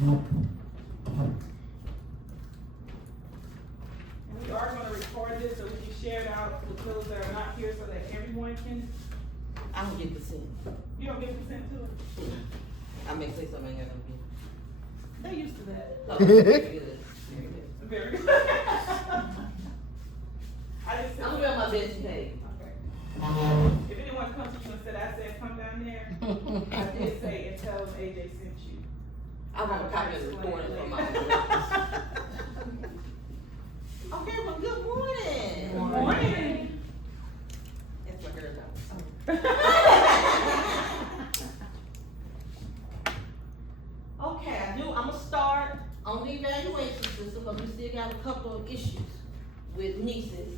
And we are gonna record this so we can share it out with those that are not here so that everyone can, I don't get consent. you don't get consent to it. I may say something I don't get. They're used to that. Oh, very good, very good. Very good. I just said. I'm doing my best today. Okay. If anyone comes to you and said, I said, come down there, I did say, and tell them AJ sent you. I want a copy of the recording for my. Okay, well, good morning. Good morning. That's my girl now. Okay, I'm gonna start on the evaluation system, but we still got a couple of issues with nieces.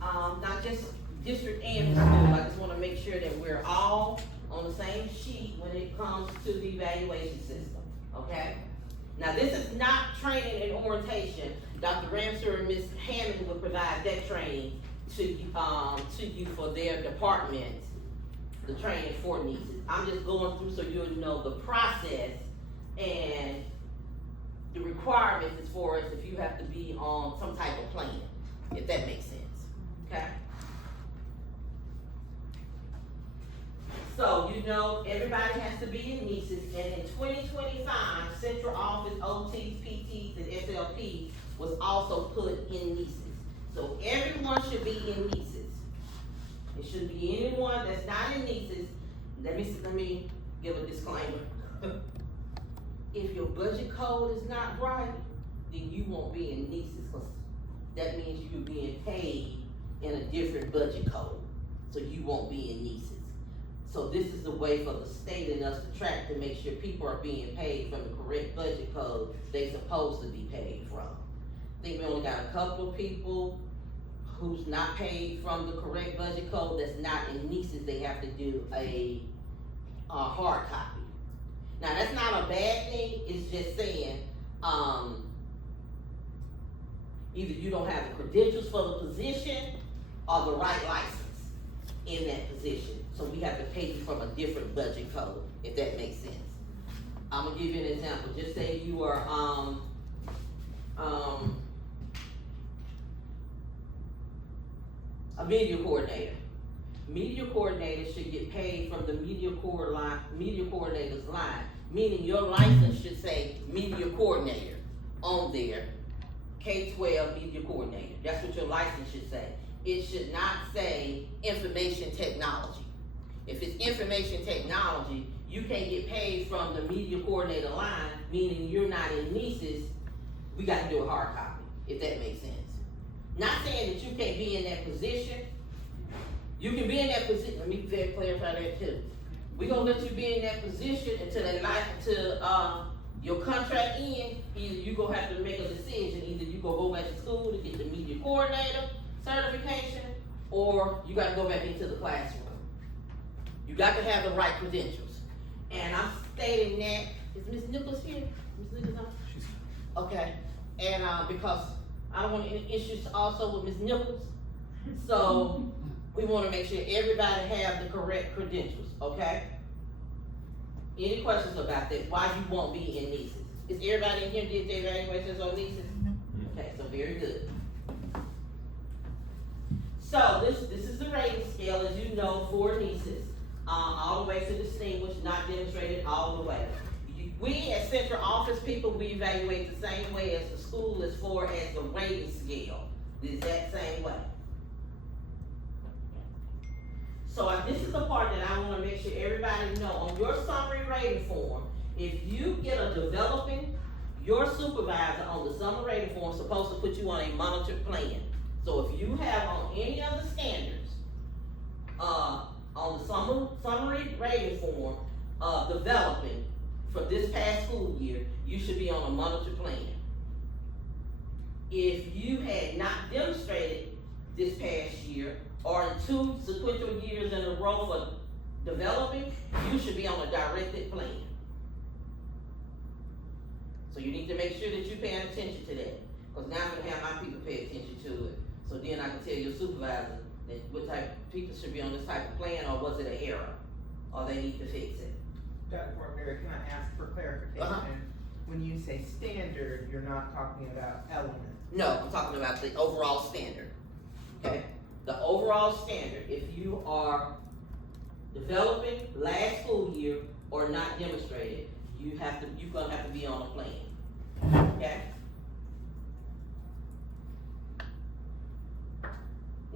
Not just district and school, I just wanna make sure that we're all on the same sheet when it comes to the evaluation system, okay? Now, this is not training and orientation. Dr. Ramsey and Ms. Hammond will provide that training to you for their department, the training for nieces. I'm just going through so you'll know the process and the requirements as far as if you have to be on some type of plan, if that makes sense, okay? So, you know, everybody has to be in nieces, and in 2025, central office OTs, PTs, and SLPs was also put in nieces. So everyone should be in nieces. It shouldn't be anyone that's not in nieces. Let me give a disclaimer. If your budget code is not right, then you won't be in nieces, because that means you're being paid in a different budget code. So you won't be in nieces. So this is the way for the state and us to track to make sure people are being paid from the correct budget code they supposed to be paid from. I think we only got a couple of people who's not paid from the correct budget code that's not in nieces. They have to do a hard copy. Now, that's not a bad thing, it's just saying, either you don't have the credentials for the position or the right license in that position. So we have to pay you from a different budget code, if that makes sense. I'm gonna give you an example. Just say you are, a media coordinator. Media coordinator should get paid from the media coordinator's line, meaning your license should say media coordinator on there, K-12 media coordinator. That's what your license should say. It should not say information technology. If it's information technology, you can't get paid from the media coordinator line, meaning you're not in nieces. We got to do a hard copy, if that makes sense. Not saying that you can't be in that position. You can be in that position. Let me clarify that too. We're gonna let you be in that position until your contract ends. Either you gonna have to make a decision. Either you gonna go back to school to get the media coordinator certification, or you got to go back into the classroom. You got to have the right credentials. And I'm stating that. Is Ms. Nichols here? Ms. Nichols on? She's Okay. And because I don't want any issues also with Ms. Nichols, so we want to make sure everybody have the correct credentials. Okay. Any questions about that? Why you won't be in nieces? Is everybody in here did their evaluations on nieces? Okay, so very good. So this is the rating scale, as you know, for nieces, all the way to distinguished, not demonstrated, all the way. We as central office people, we evaluate the same way as the school as far as the rating scale, the exact same way. So this is the part that I want to make sure everybody know. On your summary rating form, if you get a developing, your supervisor on the summary rating form is supposed to put you on a monitored plan. So if you have on any of the standards, on the summary rating form, developing for this past school year, you should be on a monitored plan. If you had not demonstrated this past year, or in 2 sequential years in a row for developing, you should be on a directed plan. So you need to make sure that you're paying attention to that. Because now I'm gonna have my people pay attention to it. So then I can tell your supervisor that what type of people should be on this type of plan, or was it an error? Or they need to fix it. Dr. Mary, can I ask for clarification? when you say standard, you're not talking about element. No, I'm talking about the overall standard, okay? The overall standard, if you are developing last school year or not demonstrated, you're gonna have to be on a plan, okay?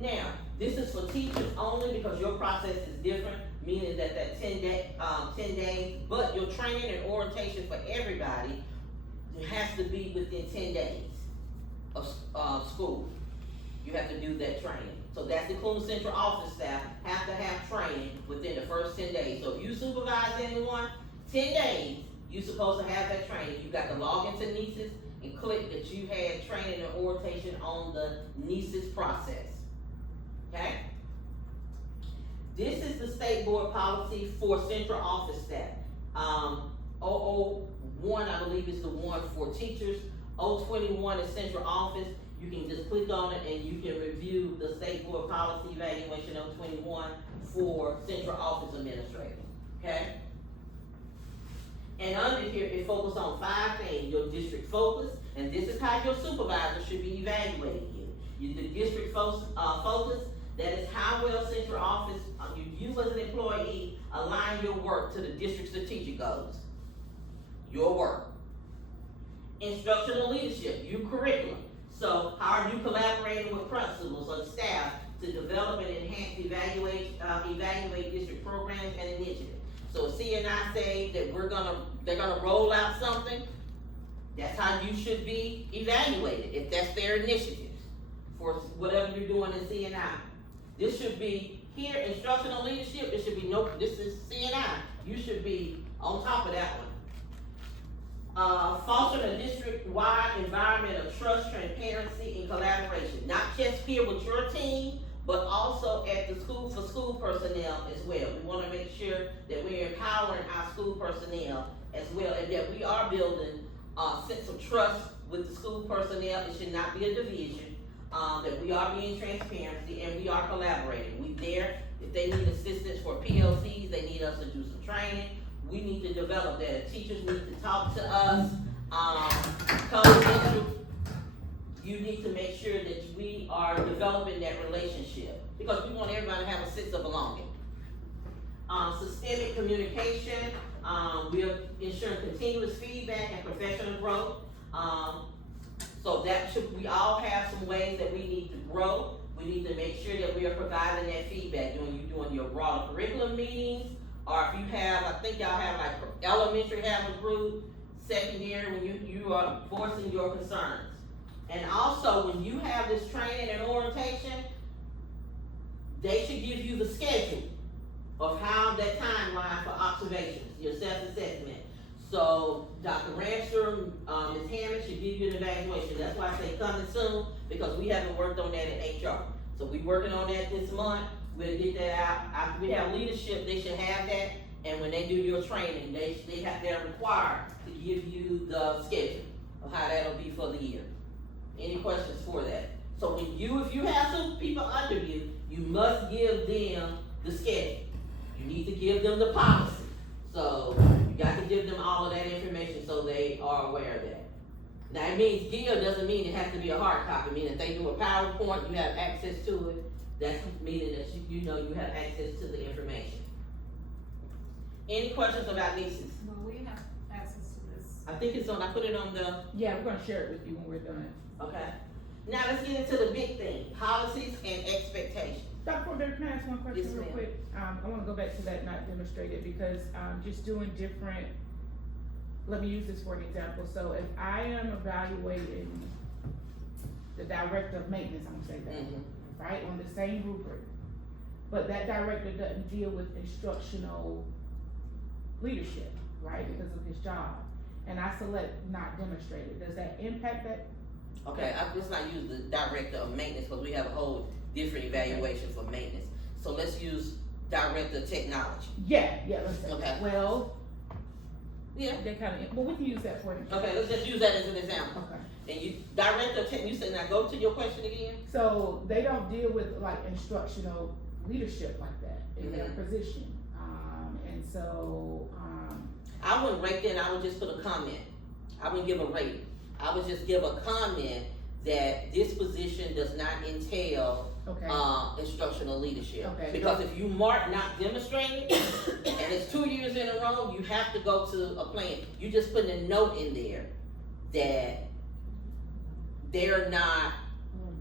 Now, this is for teachers only because your process is different, meaning that 10 days, but your training and orientation for everybody has to be within 10 days of school. You have to do that training. So that's including central office staff have to have training within the first 10 days. So if you supervise anyone, 10 days, you're supposed to have that training. You got to log into NESIS and click that you had training and orientation on the NESIS process. Okay? This is the state board policy for central office staff. 001, I believe, is the one for teachers. 021 is central office. You can just click on it and you can review the state board policy evaluation 021 for central office administrators. Okay? And under here, it focuses on 5 things. Your district focus, and this is how your supervisor should be evaluating you. The district focus, that is how well central office, you as an employee, align your work to the district's strategic goals. Your work. Instructional leadership, your curriculum. So how are you collaborating with principals or staff to develop and enhance, evaluate district programs and initiatives? So if CNI say that they're gonna roll out something, that's how you should be evaluated, if that's their initiatives for whatever you're doing in CNI. This should be here, instructional leadership, this should be this is CNI. You should be on top of that one. Fostering a district-wide environment of trust, transparency, and collaboration. Not just here with your team, but also at the school for school personnel as well. We want to make sure that we're empowering our school personnel as well, and that we are building a sense of trust with the school personnel. It should not be a division. That we are being transparency and we are collaborating. We there, if they need assistance for PLCs, they need us to do some training. We need to develop that. Teachers need to talk to us. You need to make sure that we are developing that relationship because we want everybody to have a sense of belonging. Systemic communication. We're ensuring continuous feedback and professional growth. So we all have some ways that we need to grow. We need to make sure that we are providing that feedback doing your broader curriculum meetings, or if you have, I think y'all have like elementary have a group, secondary when you are voicing your concerns. And also when you have this training and orientation, they should give you the schedule of how that timeline for observations, your self-assessment. So Dr. Ransom, Ms. Hammond should give you an evaluation. That's why I say coming soon, because we haven't worked on that in HR. So we're working on that this month. We'll get that out. After we have leadership, they should have that. And when they do your training, they're required to give you the schedule of how that'll be for the year. Any questions for that? So if you have some people under you, you must give them the schedule. You need to give them the policy. So you got to give them all of that information so they are aware of that. Now it means give doesn't mean it has to be a hard copy. Meaning if they do a PowerPoint, you have access to it. That's meaning that you have access to the information. Any questions about NESIS? Well, we have access to this. I think it's on, I put it on the, Yeah, we're gonna share it with you when we're done. okay. Now let's get into the big thing, policies and expectations. Dr. Forbury, can I ask one question Yes, real ma'am. quick? I wanna go back to that not demonstrated because, just doing different, let me use this for an example. So if I am evaluating the director of maintenance, I'm gonna say that, right, on the same rubric, but that director doesn't deal with instructional leadership, right, because of his job, and I select not demonstrated, does that impact that? Okay, I'm just not use the director of maintenance because we have a whole different evaluation for maintenance. So let's use director of technology. Yeah, let's say, Okay. well, Yeah. they kinda, but we can use that for an example. Okay, let's just use that as an example. Okay. And you, director of tech, you said, now go to your question again? So they don't deal with like instructional leadership like that in their Mhm. position. And so, I wouldn't rate that, I would just put a comment. I wouldn't give a rating. I would just give a comment that this position does not entail, Okay, instructional leadership. Okay. Because if you mark not demonstrated, and it's 2 years in a row, you have to go to a plan. You just put a note in there that they're not,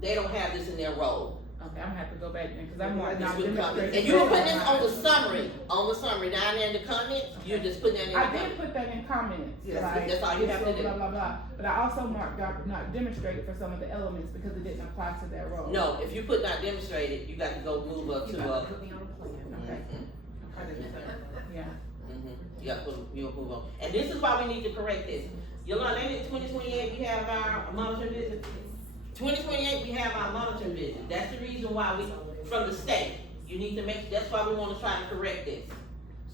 they don't have this in their role. okay, I'm gonna have to go back then, cause I'm not Just put demonstrating. and you put this on the summary, down there in the comments, you're just putting that in the I comments. did put that in comments, Yes, like, that's all you have to do. blah, blah, blah, but I also marked out not demonstrated for some of the elements because it didn't apply to that role. No, if you put not demonstrated, you got to go move up to, Put me on a plan. Okay. Yeah, you got to you'll move on. And this is why we need to correct this. Yolanda, ain't it 2028 we have our monitoring visit? 2028 we have our monitoring visit. That's the reason why we, from the state, you need to make, that's why we want to try to correct this.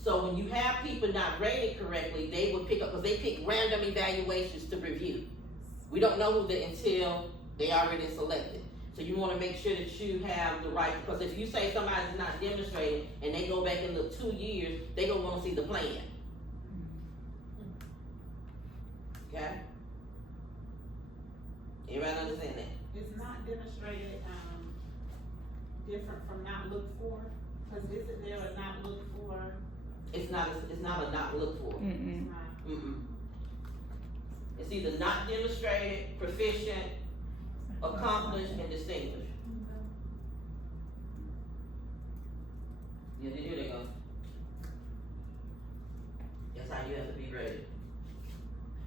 So when you have people not rated correctly, they would pick up, because they pick random evaluations to review. We don't know who until they already selected. So you wanna make sure that you have the right, because if you say somebody's not demonstrating and they go back in the 2 years, they gonna wanna see the plan. Okay? Everybody understand that? Is not demonstrated, different from not looked for? Cause isn't there a not looked for? It's not a not look for. mm-mm. It's not. Mm-mm. It's either not demonstrated, proficient, accomplished, and distinguished. Yeah, here they go. That's how you have to be rated.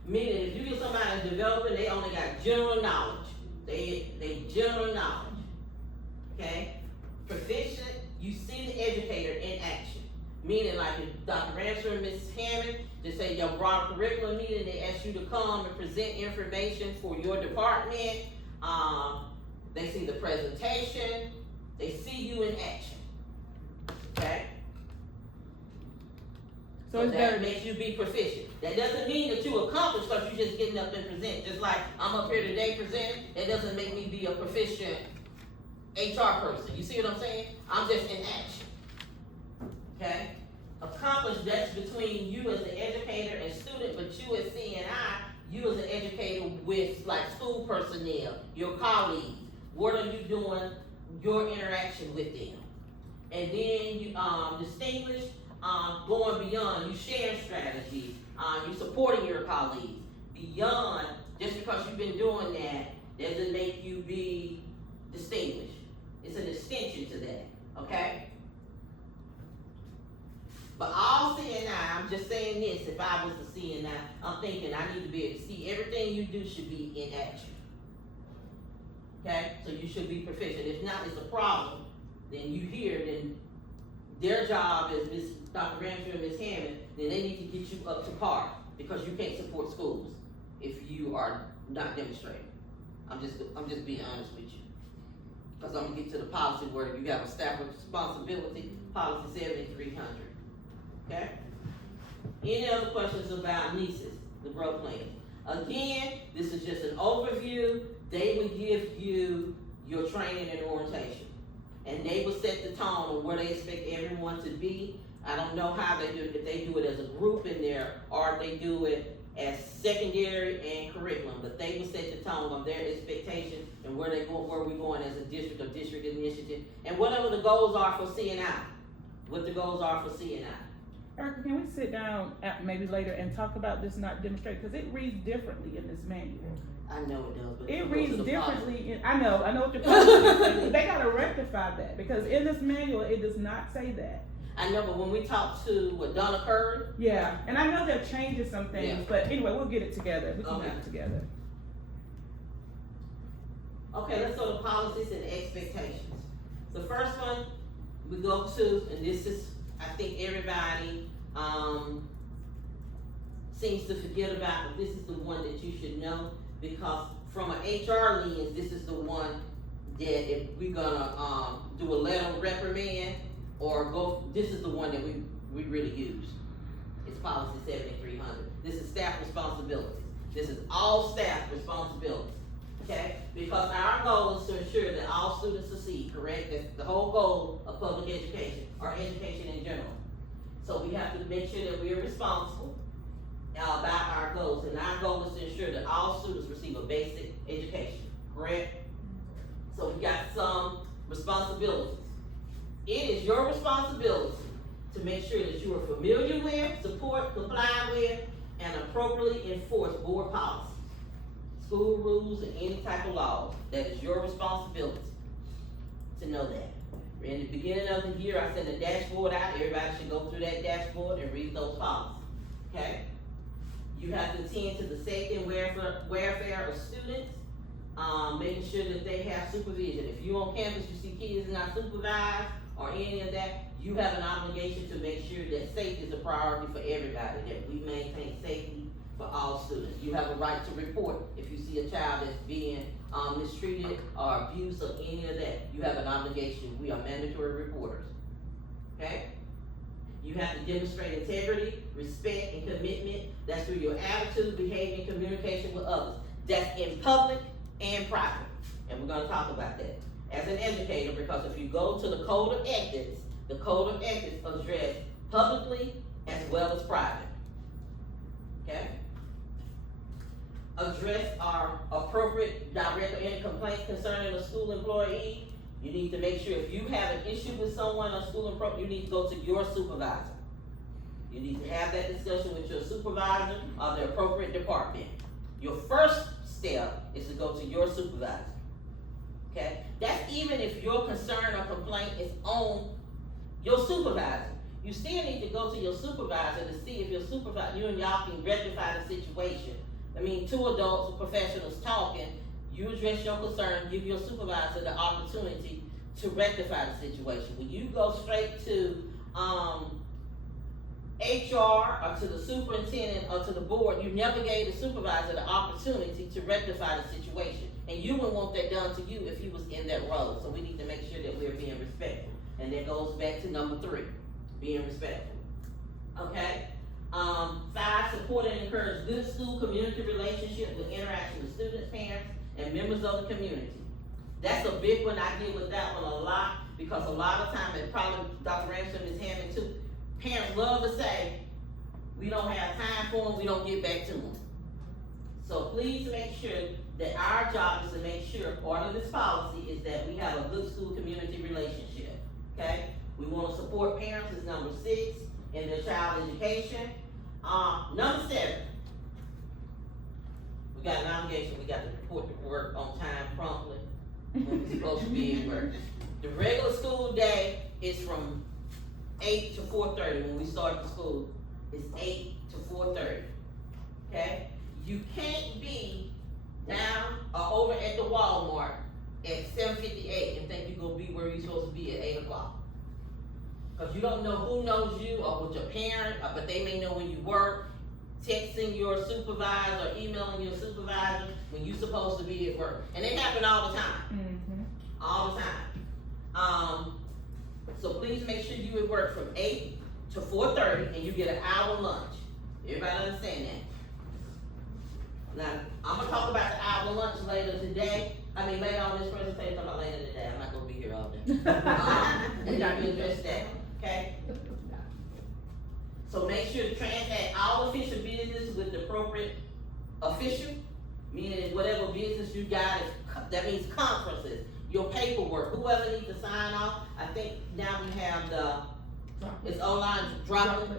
Meaning, if you get somebody developing, they only got general knowledge. They general knowledge. Okay? Proficient, you see the educator in action. Meaning, like if Dr. Ransom and Ms. Hammond, they say your broad curriculum meeting, they ask you to come and present information for your department. They see the presentation, they see you in action. Okay? So So is that there, makes you be proficient. That doesn't mean that you accomplished because you just getting up and present. Just like I'm up here today presenting, that doesn't make me be a proficient HR person. You see what I'm saying? I'm just in action. Okay? Accomplished, that's between you as the educator and student, but you as CNI, you as an educator with like school personnel, your colleagues. What are you doing, your interaction with them? And then you distinguished, going beyond, you share strategies, you supporting your colleagues. Beyond, just because you've been doing that, doesn't make you be distinguished. It's an extension to that, okay? But all CNI, I'm just saying this, if I was the CNI, I'm thinking I need to be able to see everything you do should be in action. Okay, so you should be proficient. If not, it's a problem. Then you hear, then their job is Ms. Dr. Ramsey and Ms. Hammond, then they need to get you up to par because you can't support schools if you are not demonstrating. I'm just being honest with you. Because I'm gonna get to the policy where you have a staff responsibility, policy 7300. Okay? Any other questions about NESIS, the growth plan? Again, this is just an overview. They will give you your training and orientation. And they will set the tone of where they expect everyone to be. I don't know how they do it, if they do it as a group in there, or if they do it as secondary and curriculum, but they will set the tone of their expectation and where they go, where we're going as a district or district initiative, and whatever the goals are for CNI, what the goals are for CNI. Erica, can we sit down maybe later and talk about this not demonstrated, because it reads differently in this manual. I know it does, but. It goes reads to the differently, I know what you're saying, they gotta rectify that, because in this manual, it does not say that. I know, but when we talked to Donna Curry, Yeah, and I know they're changing some things, Yeah. but anyway, we'll get it together, we can Okay. get it together. okay, let's go to policies and expectations. The first one we go to, and this is, I think everybody, seems to forget about, but this is the one that you should know, because from an HR lens, this is the one that if we're gonna, do a letter of reprimand, or go, this is the one that we really use. It's policy 7300. This is staff responsibilities. This is all staff responsibilities, okay? Because our goal is to ensure that all students succeed, correct? That's the whole goal of public education, or education in general. So we have to make sure that we are responsible about our goals, and our goal is to ensure your responsibility to make sure that you are familiar with, support, comply with, and appropriately enforce board policies, school rules, and any type of laws. That is your responsibility to know that. In the beginning of the year, I sent a dashboard out. Everybody should go through that dashboard and read those policies, okay? You have to attend to the safety and welfare of students, making sure that they have supervision. If you're on campus, you see kids not supervised or any of that, you have an obligation to make sure that safety is a priority for everybody, that we maintain safety for all students. You have a right to report if you see a child that's being mistreated or abused or any of that. You have an obligation. We are mandatory reporters, okay? You have to demonstrate integrity, respect, and commitment. That's through your attitude, behavior, and communication with others. That's in public and private, and we're gonna talk about that. As an educator, because if you go to the Code of Ethics, the Code of Ethics address publicly as well as private, okay? Address our appropriate direct or any complaints concerning a school employee. You need to make sure if you have an issue with someone on school employee, you need to go to your supervisor. You need to have that discussion with your supervisor or the appropriate department. Your first step is to go to your supervisor, okay? That's even if your concern or complaint is on your supervisor. You still need to go to your supervisor to see if your supervisor, you and y'all can rectify the situation. I mean, two adults or professionals talking, you address your concern, give your supervisor the opportunity to rectify the situation. When you go straight to HR or to the superintendent or to the board, you never gave the supervisor the opportunity to rectify the situation. And you would want that done to you if you was in that role. So we need to make sure that we're being respectful. And that goes back to number 3, being respectful, okay? 5, support and encourage good school community relationships with interaction with students, parents, and members of the community. That's a big one. I deal with that one a lot because a lot of time, and probably Dr. Ramsden is having too, parents love to say, we don't have time for them, we don't get back to them. So please make sure that our job is to make sure part of this policy is that we have a good school community relationship, okay? We want to support parents is number 6 in their child education. Number 7, we got an obligation, we got to report to work on time promptly when we're supposed to be at work. The regular school day is from 8 to 4:30 when we start the school. It's 8 to 4:30, okay? You can't be down or over at the Walmart at 7:58 and think you're gonna be where you're supposed to be at 8 o'clock. Cause you don't know who knows you or with your parent, but they may know when you work, texting your supervisor or emailing your supervisor when you're supposed to be at work. And it happens all the time. Mm-hmm. All the time. So please make sure you at work from 8 to 4:30 and you get an hour lunch. Everybody understand that? Now, I'm gonna talk about the hour lunch later today. Later on this presentation, I'm about later today. I'm not gonna be here all day. And y'all can address that, okay? So make sure to transact all official business with the appropriate official, meaning whatever business you got, that means conferences, your paperwork, whoever needs to sign off. I think now we have it's online dropping.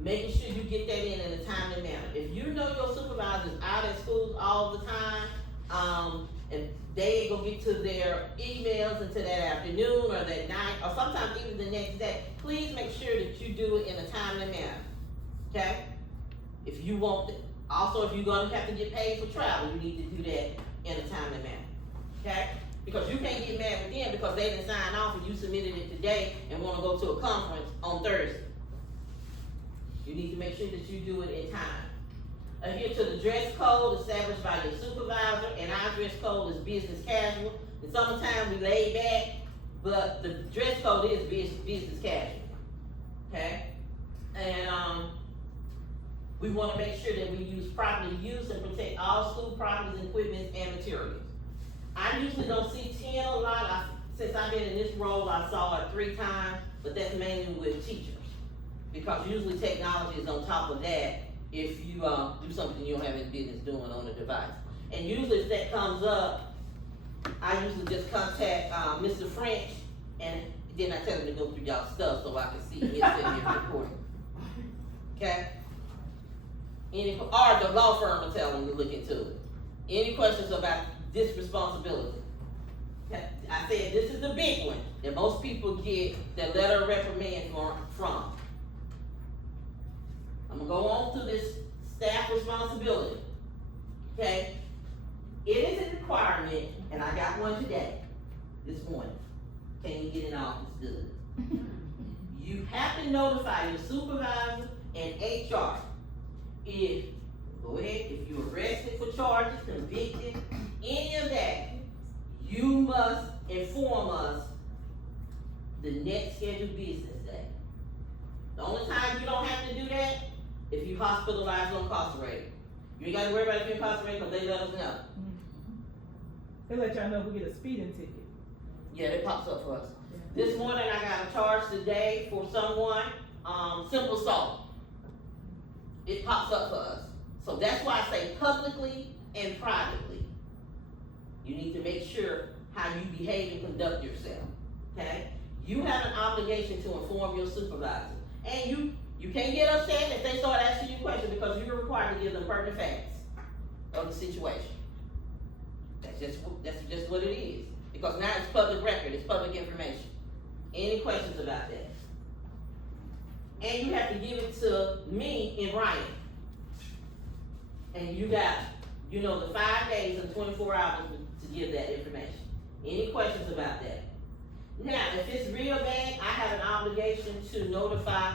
Making sure you get that in a timely manner. If you know your supervisor's out at schools all the time, and they ain't gonna get to their emails until that afternoon or that night, or sometimes even the next day, please make sure that you do it in a timely manner, okay? If you want it. Also, if you're gonna have to get paid for travel, you need to do that in a timely manner, okay? Because you can't get mad with them because they didn't sign off and you submitted it today and wanna go to a conference on Thursday. You need to make sure that you do it in time. Adhere to the dress code established by your supervisor, and our dress code is business casual. In summertime, we lay back, but the dress code is business casual, okay? And we wanna make sure that we properly use and protect all school properties, equipment, and materials. I usually don't see 10 a lot. Since I've been in this role, I saw it 3 times, but that's mainly with teachers. Because usually technology is on top of that if you do something you don't have any business doing on the device. And usually if that comes up, I usually just contact Mr. French and then I tell him to go through y'all stuff so I can see it sitting here recording. Okay? Or the law firm will tell them to look into it. Any questions about this responsibility? Okay, I said this is the big one that most people get their letter of reprimand from. I'm gonna go on to this staff responsibility. Okay? It is a requirement, and I got one today, this morning. Can you get in office? Good. You have to notify your supervisor and HR. If, go ahead, if you're arrested for charges, convicted, any of that, you must inform us the next scheduled business day. The only time you don't have to do that, if you hospitalized or incarcerated. You ain't gotta worry about if you're incarcerated, because they let us know. They let y'all know we get a speeding ticket. Yeah, it pops up for us. This morning I got a charge today for someone, simple assault. It pops up for us. So that's why I say publicly and privately. You need to make sure how you behave and conduct yourself, okay? You have an obligation to inform your supervisor. And you can't get upset if they start asking you questions because you're required to give them pertinent facts of the situation. That's just what it is. Because now it's public record, it's public information. Any questions about that? And you have to give it to me in writing. And you got, the 5 days and 24 hours to give that information. Any questions about that? Now, if it's real bad, I have an obligation to notify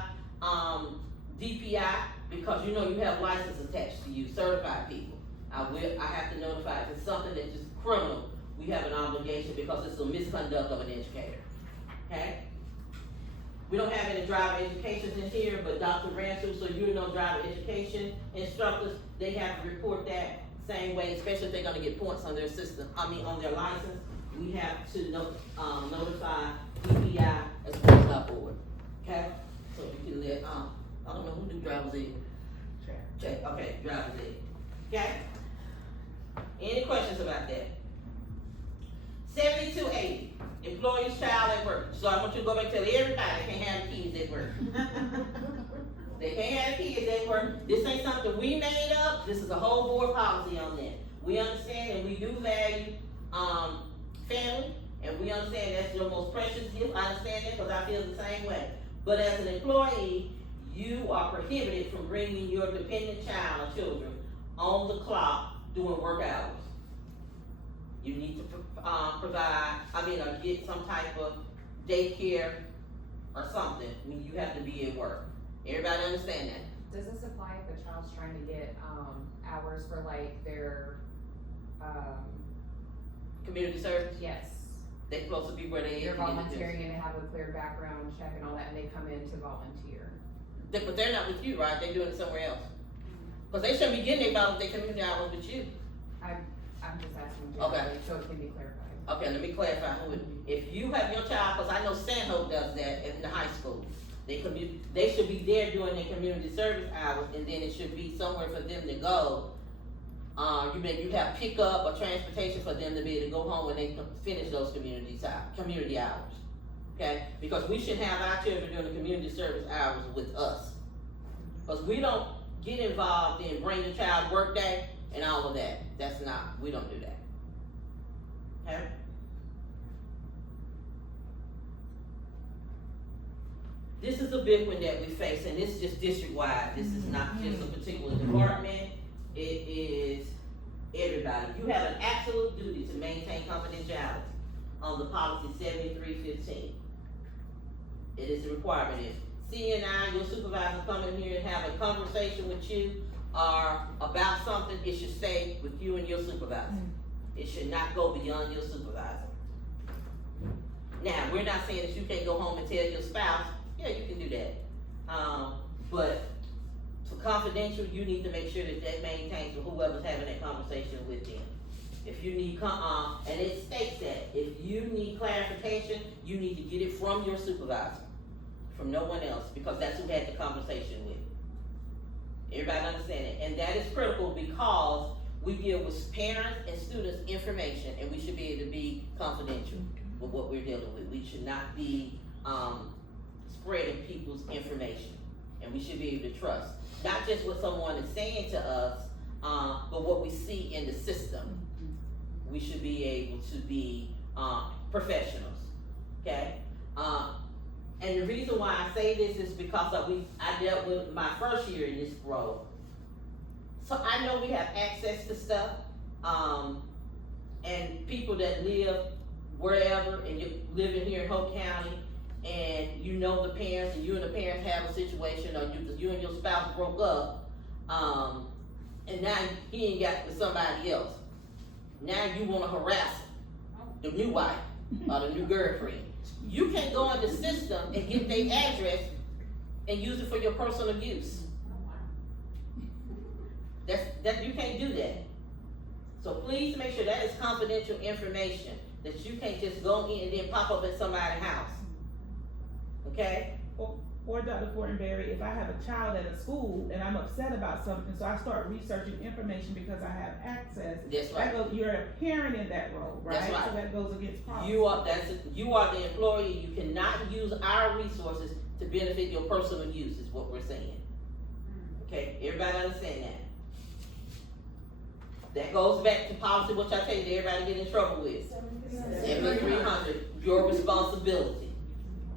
DPI because you have license attached to you, certified people. I have to notify if it's something that's just criminal. We have an obligation because it's a misconduct of an educator. Okay? We don't have any driver educations in here, but Dr. Ransom, so driver education instructors, they have to report that same way, especially if they're gonna get points on their system, on their license. We have to notify DPI as well as our board. Okay? So we can let, I don't know who do driver's ed. Check, okay, driver's ed. Okay? Any questions about that? 7280, employee's child at work. So I want you to go back and tell everybody they can't have kids at work. They can't have kids at work. This ain't something we made up. This is a whole board policy on that. We understand and we do value family, and we understand that's your most precious gift. I understand that because I feel the same way. But as an employee, you are prohibited from bringing your dependent child or children on the clock during work hours. You need to or get some type of daycare or something when you have to be at work. Everybody understand that? Does this apply if a child's trying to get, hours for like their, Community service? yes, They're supposed to be where they they're are. volunteering and they have a clear background check and all that, and they come in to volunteer? But they're not with you, right? They're doing it somewhere else. Because they shouldn't be getting their community hours with you. I'm just asking Okay. generally, so it can be clarified. Okay, let me clarify. If you have your child, because I know Stanhope does that in the high school. They should be there doing their community service hours, and then it should be somewhere for them to go. You have pickup or transportation for them to be able to go home when they finish those community hours. Okay? Because we should have our children doing the community service hours with us. Because we don't get involved in bring the child work day and all of that. We don't do that. Okay? This is a big one that we face, and this is just district-wide. This is not just a particular department. It is everybody. You have an absolute duty to maintain confidentiality on the policy 7315. It is a requirement. If CNI, your supervisor, come in here and have a conversation with you or about something, it should stay with you and your supervisor. It should not go beyond your supervisor. Now, we're not saying that you can't go home and tell your spouse. Yeah, you can do that. But for confidential, you need to make sure that maintains with whoever's having that conversation with them. If you need, and it states that, if you need clarification, you need to get it from your supervisor, from no one else, because that's who had the conversation with. Everybody understand it? And that is critical because we deal with parents and students information, and we should be able to be confidential with what we're dealing with. We should not be spreading people's information. And we should be able to trust, not just what someone is saying to us, but what we see in the system. We should be able to be, professionals, okay? And the reason why I say this is because I dealt with my first year in this role. So I know we have access to stuff, and people that live wherever, and you live in here in Hope County, and you know the parents, and you and the parents have a situation, or you and your spouse broke up, and now he ain't got with somebody else. Now you wanna harass the new wife, or the new girlfriend. You can't go in the system and get their address and use it for your personal use. You can't do that. So please make sure that is confidential information, that you can't just go in and then pop up at somebody's house. Okay? Or Dr. Fortenberry, if I have a child at a school and I'm upset about something, so I start researching information because I have access. That's right. You're a parent in that role, right? That's right. So that goes against policy. You are the employee. You cannot use our resources to benefit your personal use, is what we're saying. Okay, everybody understand that? That goes back to policy, which I tell you, everybody get in trouble with. 7300, your responsibility.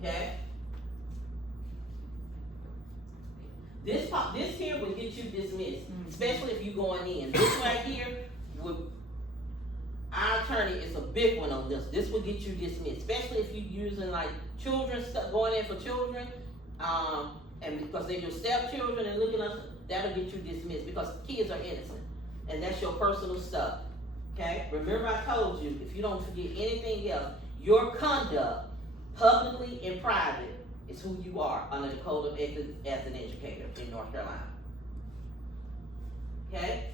Okay? This here will get you dismissed, especially if you going in. This right here, our attorney is a big one on this. This will get you dismissed, especially if you're using like children's stuff, going in for children, and because they're your stepchildren and looking up, that'll get you dismissed because kids are innocent, and that's your personal stuff. Okay? Remember I told you, if you don't forget anything else, your conduct, publicly and private, is who you are under the Code of Ethics as an educator in North Carolina. Okay?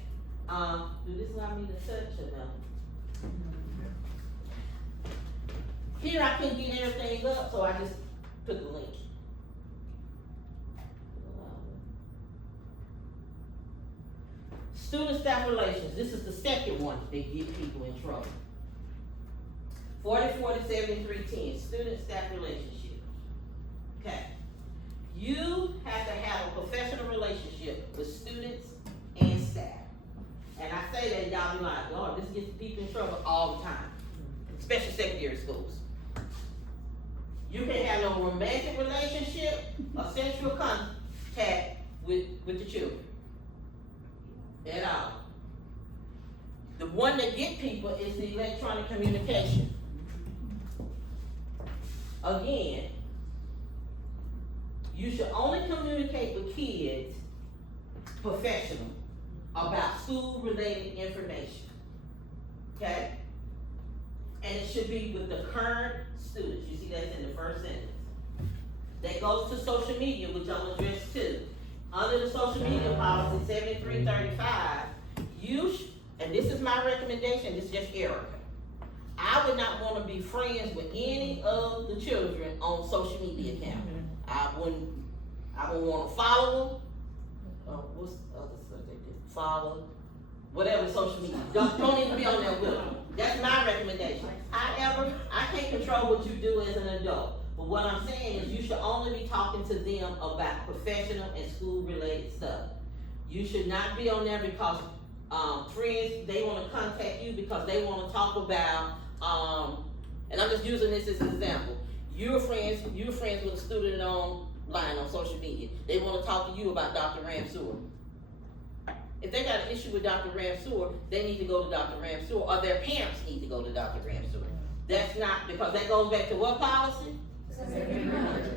Do this allow me to touch it now? Here I couldn't get everything up, so I just put the link. Student staff relations, this is the second one that get people in trouble. 40-40-73-10, student staff relationship. Okay, you have to have a professional relationship with students and staff. And I say that, y'all be like, Lord, this gets people in trouble all the time, especially secondary schools. You can have no romantic relationship or sexual contact with the children at all. The one that get people is the electronic communication. Again, you should only communicate with kids professionally about school-related information, okay? And it should be with the current students. You see that's in the first sentence. That goes to social media, which I'm gonna address too. Under the social media policy 7335, and this is my recommendation, this is just Erica. I would not wanna be friends with any of the children on social media accounts. I wouldn't wanna follow them. What's the other stuff they did? Follow, whatever social media. Don't even be on there with them. That's my recommendation. However, I can't control what you do as an adult. But what I'm saying is you should only be talking to them about professional and school-related stuff. You should not be on there because friends, they wanna contact you because they wanna talk about, and I'm just using this as an example. You're friends with a student online on social media. They wanna talk to you about Dr. Ramsour. If they got an issue with Dr. Ramsour, they need to go to Dr. Ramsour, or their parents need to go to Dr. Ramsour. That's not, because that goes back to what policy?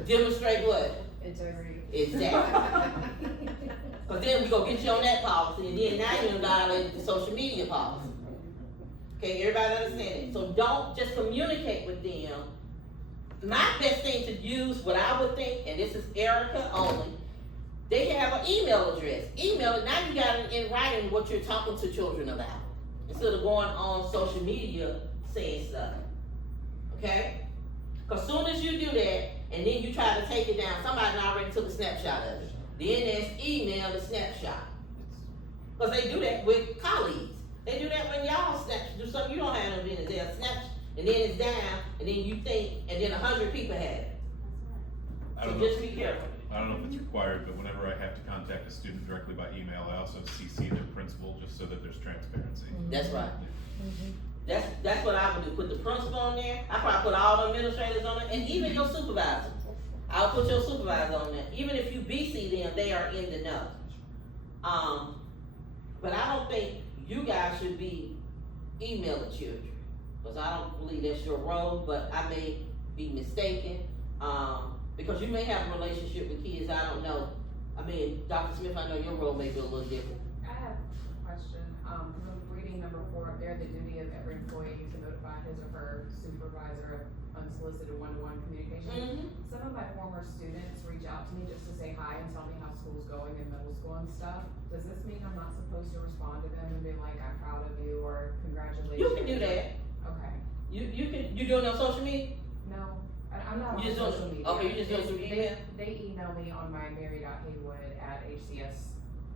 Demonstrate what? Integrity. Exactly. Cause then we go get you on that policy, and then now you're violating the social media policy. Okay, everybody understand it? So don't just communicate with them. My best thing to use, what I would think, and this is Erica only, they have an email address. Email it, now you got it in writing what you're talking to children about, instead of going on social media saying stuff. Okay? Cause soon as you do that, and then you try to take it down, somebody already took a snapshot of it. Then there's email the snapshot. Cause they do that with colleagues. They do that when y'all do something you don't have no business. They'll snap, and then it's down, and then you think, and then 100 people have it. I So don't know. just be careful. I don't know if it's required, but whenever I have to contact a student directly by email, I also CC their principal, just so that there's transparency. That's right. That's what I would do, put the principal on there, I probably put all the administrators on it, and even your supervisor. I'll put your supervisor on there, even if you BC them, they are in the know. But I don't think you guys should be emailing children, cause I don't believe that's your role, but I may be mistaken. Because you may have a relationship with kids, I don't know. I mean, Dr. Smith, I know your role may be a little different. I have a question, from reading number 4 up there, the duty of every employee to notify his or her supervisor of unsolicited one-to-one communication. Some of my former students reach out to me just to say hi and tell me how school's going in middle school and stuff. Does this mean I'm not supposed to respond to them and be like, I'm proud of you, or congratulations? You can do that. Okay, You doing it on social media? no, I'm not on You just social don't- media. okay, you just do it through email? They email me on my mary.haywood@hcs.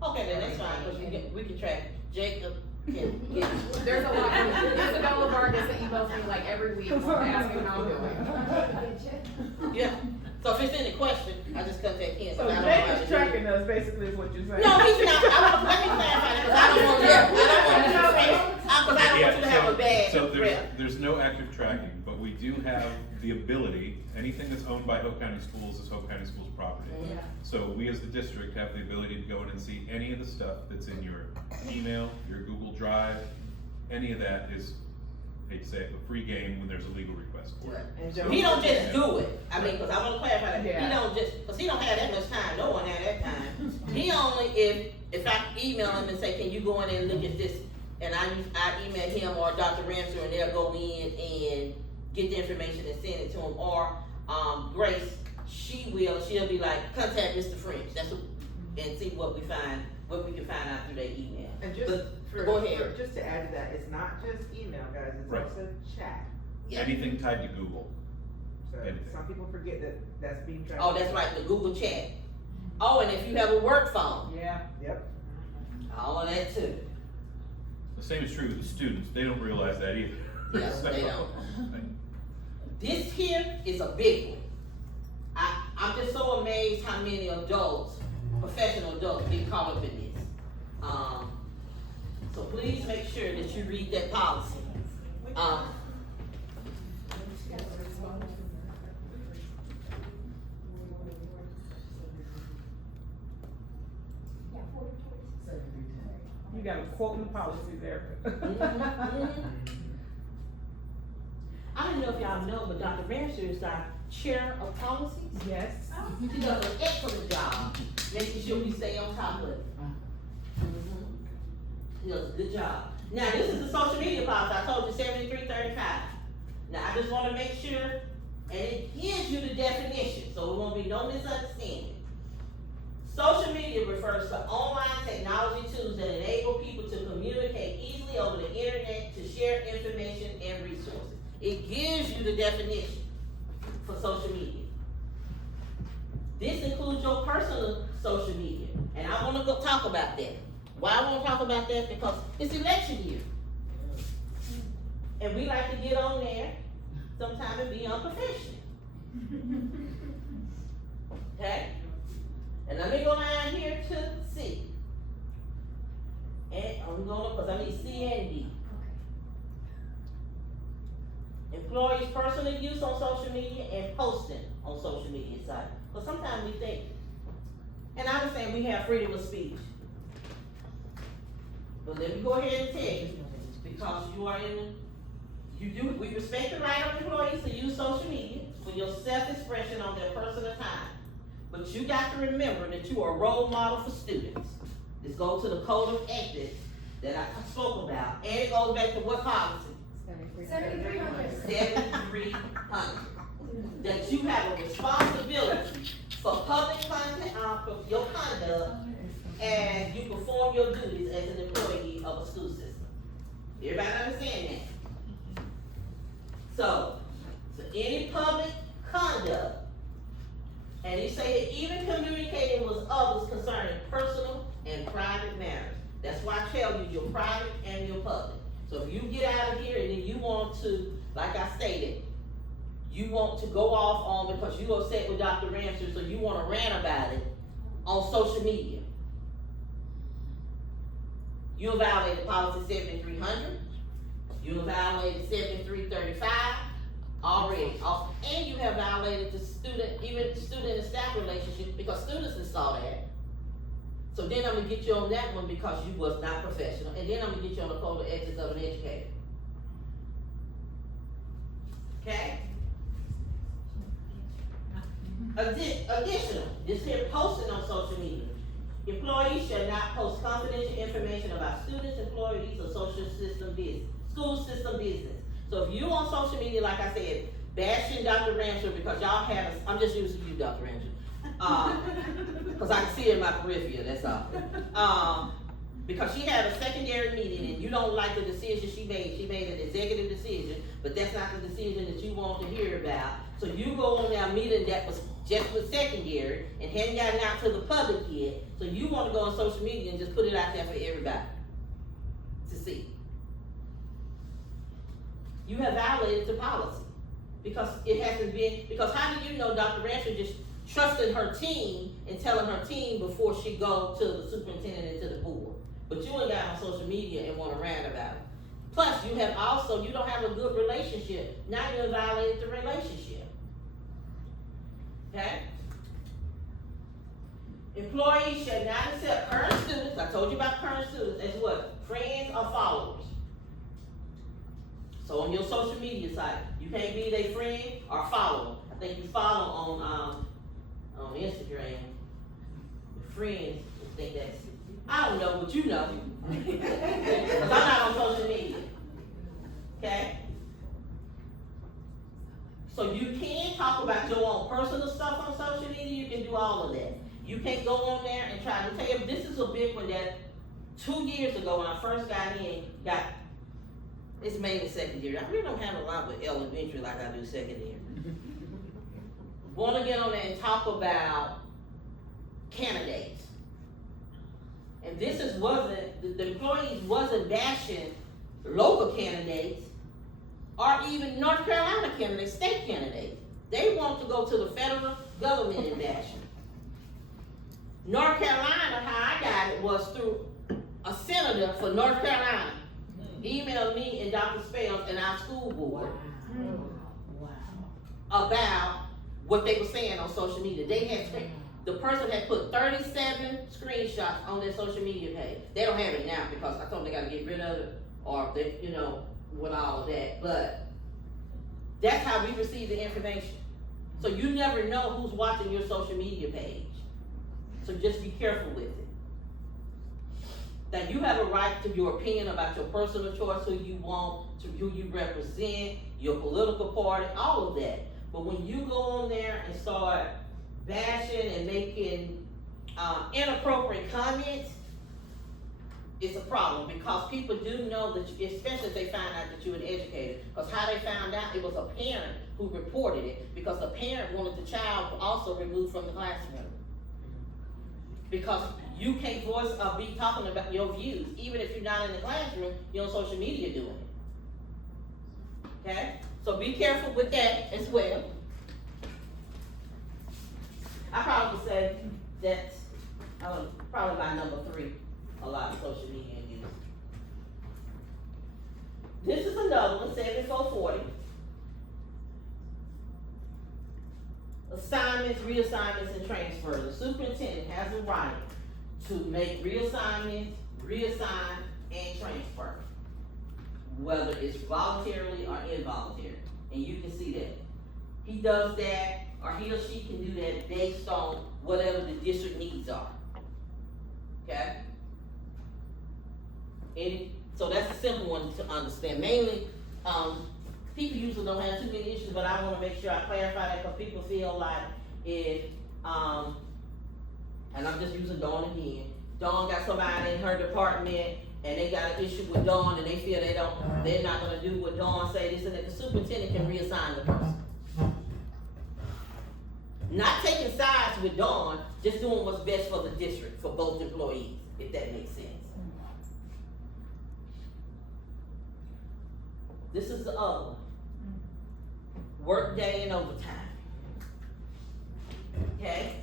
Okay, then that's fine, cause we can track Jacob can get. There's a lot, Isabella Vargas that emails me like every week, asking how I'm doing. Yeah, so if it's any question, I just contact him. So I don't know how Jacob's to do it. tracking us, basically is what you're saying. No, he's not, let me clarify that, cause I don't want you to have a bad So rep. there's no active tracking, but we do have the ability, anything that's owned by Hope County Schools is Hope County Schools property. Mhm. So we as the district have the ability to go in and see any of the stuff that's in your email, your Google Drive, any of that is, hate to say it, a free game when there's a legal request for it. And So- He don't just do it, I mean, cause I wanna clarify that, he Yeah. don't just, cause he don't have that much time, no one had that time. He only, if I email him and say, can you go in and look at this, and I email him or Dr. Ramsey, and they'll go in and get the information and send it to him, or, Grace, she'll be like, contact Mr. French, and see what we can find out through their email. And just But, go ahead. just to add to that, it's not just email, guys, it's Right. also chat. Yeah. Anything tied to Google. So Anything. some people forget that that's being tracked. Oh, that's right, the Google chat. Oh, and if you have a work phone, Yeah. Yep. all of that too. The same is true with the students, they don't realize that either. Yeah, So- they don't. This here is a big one. I'm just so amazed how many adults, professional adults, get caught up in this. So please make sure that you read that policy. You got a quote in the policy there. I don't know if y'all know, but Dr. Rancher is our chair of policies. Yes. She does an excellent job, making sure we stay on top of it. She does a good job. Now, this is the social media policy, I told you 7335. Now, I just wanna make sure, and it gives you the definition, so it won't be no misunderstanding. Social media refers to online technology tools that enable people to communicate easily over the internet, to share information and resources. It gives you the definition for social media. This includes your personal social media, and I wanna go talk about that. Why I wanna talk about that? Because it's election year. And we like to get on there sometime and be unprofessional. Okay? And let me go down here to C. And I'm going, cause I need C and D. Employees' personal use on social media and posting on social media sites. But sometimes we think, and I understand we have freedom of speech. But let me go ahead and tell you, because you are we respect the right of employees to use social media for your self-expression on their personal time. But you got to remember that you are a role model for students. This goes to the code of ethics that I spoke about, and it goes back to what policy? 7,300. 7,300. That you have a responsibility for public content, for your conduct, and you perform your duties as an employee of a school system. Everybody understand that? So any public conduct, and you say that even communicating with others concerning personal and private matters. That's why I tell you your private and your public. So if you get out of here and then you want to, like I stated, you want to go off on because you upset with Dr. Ramsey, so you wanna rant about it on social media. You violated policy 7300, you violated 7335 already, and you have violated the student, even student and staff relationship, because students saw that. So then I'm gonna get you on that one because you was not professional, and then I'm gonna get you on the code of ethics of an educator. Okay? Additional, this here posting on social media. Employees shall not post confidential information about students, employees, or social system business, school system business. So if you on social media, like I said, bashing Dr. Ramsey because y'all have, I'm just using you, Dr. Ramsey, cause I can see it in my peripheral, that's all. Because she had a secondary meeting and you don't like the decision she made an executive decision, but that's not the decision that you want to hear about. So you go on that meeting that was just with secondary and hadn't gotten out to the public yet, so you wanna go on social media and just put it out there for everybody to see. You have violated the policy, because it hasn't been, because how do you know Dr. Ramsey just trusted her team and telling her team before she go to the superintendent and to the board? But you ain't got on social media and wanna rant about it. Plus, you have also, you don't have a good relationship, now you have violated the relationship. Okay? Employees shall not accept current students, I told you about current students, as what? Friends or followers. So on your social media site, you can't be their friend or follower. I think you follow on Instagram. Friends, I think that's, I don't know, but you know. Cause I'm not on social media. Okay? So you can talk about your own personal stuff on social media, you can do all of that. You can't go on there and try to tell you, this is a big one that 2 years ago when I first got in, it's mainly secondary. I really don't have a lot with elementary like I do secondary. Wanna get on there and talk about candidates. And this wasn't, the employees wasn't bashing local candidates or even North Carolina candidates, state candidates. They want to go to the federal government and bash them. North Carolina, how I got it was through a senator for North Carolina. Emailed me and Dr. Spells and our school board about what they were saying on social media. They had, the person had put 37 screenshots on their social media page. They don't have it now because I told them they gotta get rid of it, or they, you know, with all of that. But that's how we receive the information. So you never know who's watching your social media page. So just be careful with it. That you have a right to your opinion about your personal choice, who you want, to who you represent, your political party, all of that. But when you go on there and start bashing and making inappropriate comments, it's a problem, because people do know that, especially if they find out that you're an educator. Because how they found out, it was a parent who reported it, because the parent wanted the child also removed from the classroom. Because you can't voice or be talking about your views, even if you're not in the classroom, you're on social media doing it. Okay? So be careful with that as well. I probably would say that's probably my number 3, a lot of social media use. This is another one, 7440. Assignments, reassignments, and transfers. The superintendent has a right to make reassignments, reassign, and transfer, whether it's voluntarily or involuntary. And you can see that. He does that, or he or she can do that based on whatever the district needs are. Okay? So that's a simple one to understand. Mainly, people usually don't have too many issues, but I wanna make sure I clarify that, because people feel like if, and I'm just using Dawn again, Dawn got somebody in her department and they got an issue with Dawn and they feel they're not gonna do what Dawn say, this and that, the superintendent can reassign the person. Not taking sides with Dawn, just doing what's best for the district, for both employees, if that makes sense. This is the other one. work day and overtime. Okay?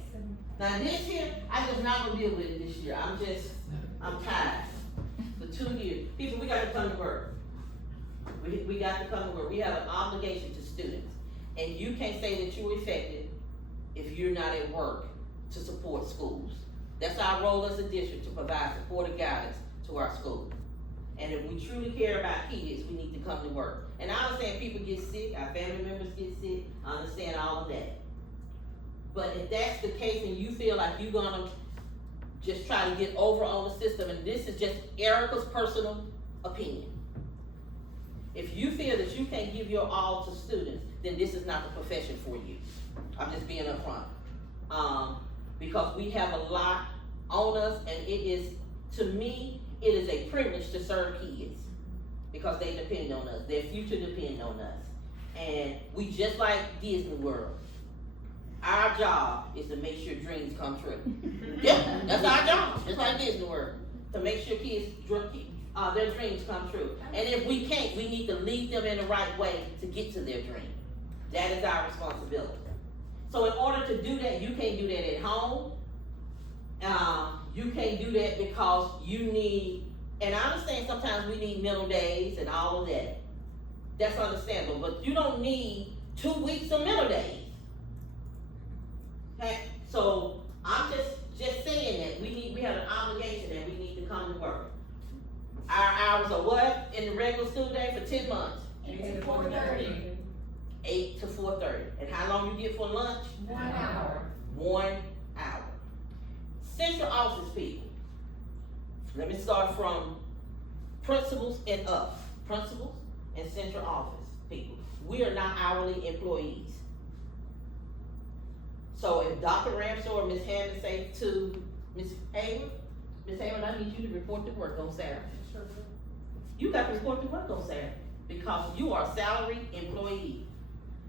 Now this year, I just not gonna deal with it this year, I'm tired. For 2 years, people, we gotta come to work. We got to come to work, we have an obligation to students. And you can't say that you're effective if you're not at work to support schools. That's our role as a district, to provide support and guidance to our schools. And if we truly care about kids, we need to come to work. And I understand people get sick, our family members get sick, I understand all of that. But if that's the case and you feel like you're gonna just try to get over on the system, and this is just Erica's personal opinion. If you feel that you can't give your all to students, then this is not the profession for you. I'm just being upfront. Because we have a lot on us, and it is, to me, it is a privilege to serve kids. Because they depend on us, their future depends on us. And we just like Disney World. Our job is to make sure dreams come true. Yeah, that's our job, just like Disney World. To make sure kids, their dreams come true. And if we can't, we need to lead them in the right way to get to their dream. That is our responsibility. So in order to do that, you can't do that at home. You can't do that because you need, and I understand sometimes we need middle days and all of that. That's understandable, but you don't need 2 weeks of middle days. Okay, so I'm just saying that we have an obligation that we need to come to work. Our hours are what in the regular school day for 10 months? 8 to 4:30. 8 to 4:30. And how long you get for lunch? 1 hour. 1 hour. Central office people. Let me start from principals and up. Principals and central office people. We are not hourly employees. So if Dr. Ramsey or Ms. Hammond say to Ms. Hayward, I need you to report to work on Saturday. You got to report to work on Saturday because you are a salaried employee.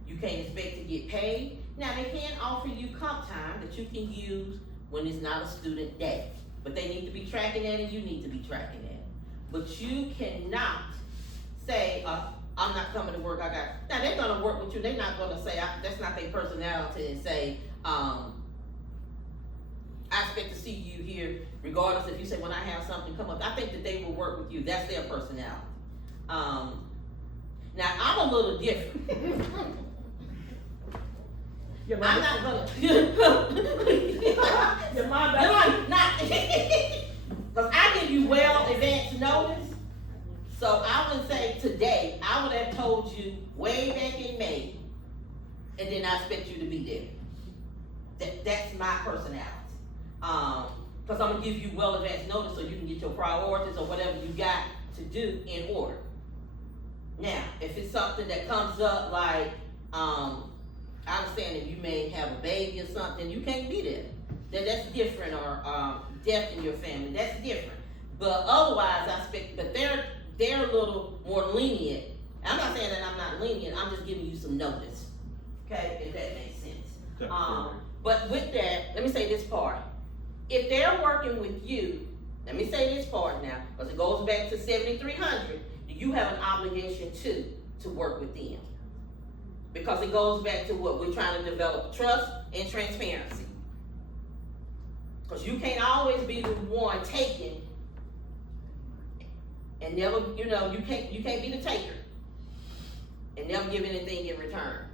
You can't expect to get paid. Now they can offer you comp time that you can use when it's not a student day, but they need to be tracking that and you need to be tracking that. But you cannot say, I'm not coming to work, now they're gonna work with you, they're not gonna say, that's not their personality and say, I expect to see you here regardless if you say when I have something come up. I think that they will work with you, that's their personality. Now I'm a little different. I'm not gonna. Your mom Not, because I give you well advance notice. So I would say today, I would have told you way back in May, and then I expect you to be there. That's my personality. Because I'm gonna give you well advance notice so you can get your priorities or whatever you got to do in order. Now, if it's something that comes up like, I understand if you may have a baby or something, you can't be there. That's different, or death in your family, that's different. But otherwise, I expect, but they're a little more lenient. I'm not saying that I'm not lenient, I'm just giving you some notice. Okay, if that makes sense. But with that, let me say this part. If they're working with you, let me say this part now, because it goes back to 7,300, you have an obligation to work with them. Because it goes back to what we're trying to develop, trust and transparency. Because you can't always be the one taking and never, you can't be the taker and never give anything in return.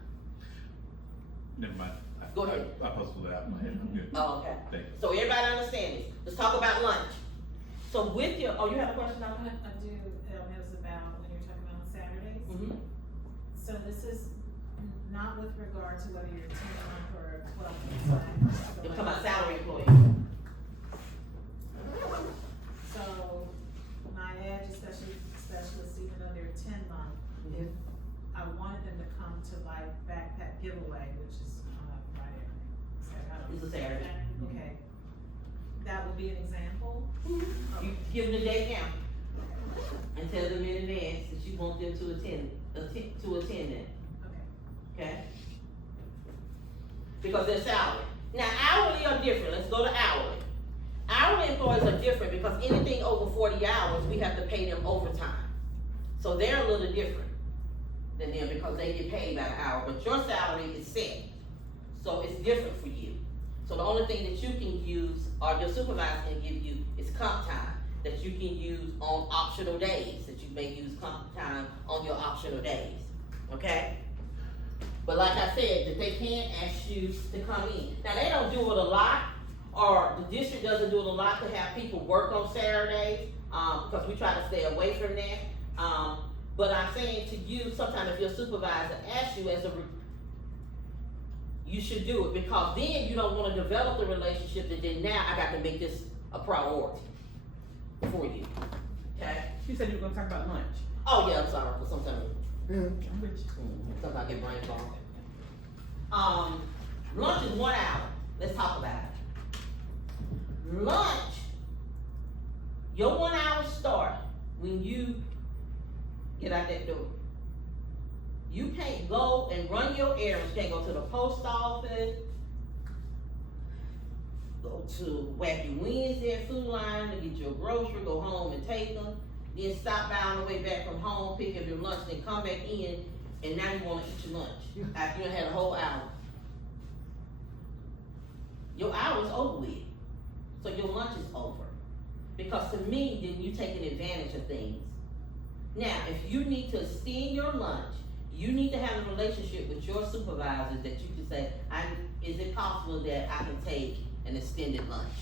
Never mind. Go ahead. I puzzled it out in my head, I'm good. Oh, okay. Thank you. So everybody understand this. Let's talk about lunch. So with your, you have a question now? I do, it was about when you're talking about on Saturdays. Mm-hmm. So this is not with regard to whether you're 10 month or 12 months. You're talking about salary employees. So my ed specialist, even though they're 10 month, if I wanted them to come to like backpack giveaway, which is on Friday, I think. It's a Saturday. Okay. That would be an example. You give them the day count and tell them in advance that you want them to attend it. Okay? Because they're salary. Now hourly are different. Let's go to hourly. Hourly employees are different because anything over 40 hours, we have to pay them overtime. So they're a little different. than them because they get paid by the hour, but your salary is set. So it's different for you. So the only thing that you can use, or your supervisor can give you, is comp time that you can use on optional days, that you may use comp time on your optional days, okay? But like I said, that they can ask you to come in. Now, they don't do it a lot, or the district doesn't do it a lot to have people work on Saturdays, because we try to stay away from that. But I'm saying to you, sometimes if your supervisor asks you you should do it, because then you don't wanna develop the relationship that then now I got to make this a priority for you, okay? You said you were gonna talk about lunch. Oh, yeah, I'm sorry, but sometimes, I'm with you. sometimes I get brain fog. Lunch is 1 hour, let's talk about it. Lunch, your 1 hour start when you get out that door. You can't go and run your errands, you can't go to the post office, go to Wacky Wednesday at Food Line to get your grocery, go home and take them, then stop by on the way back from home, pick up your lunch, then come back in, and now you wanna eat your lunch, after you done had a whole hour. Your hour is over with, so your lunch is over. Because to me, then you taking advantage of things. Now, if you need to extend your lunch, you need to have a relationship with your supervisor that you can say, is it possible that I can take an extended lunch?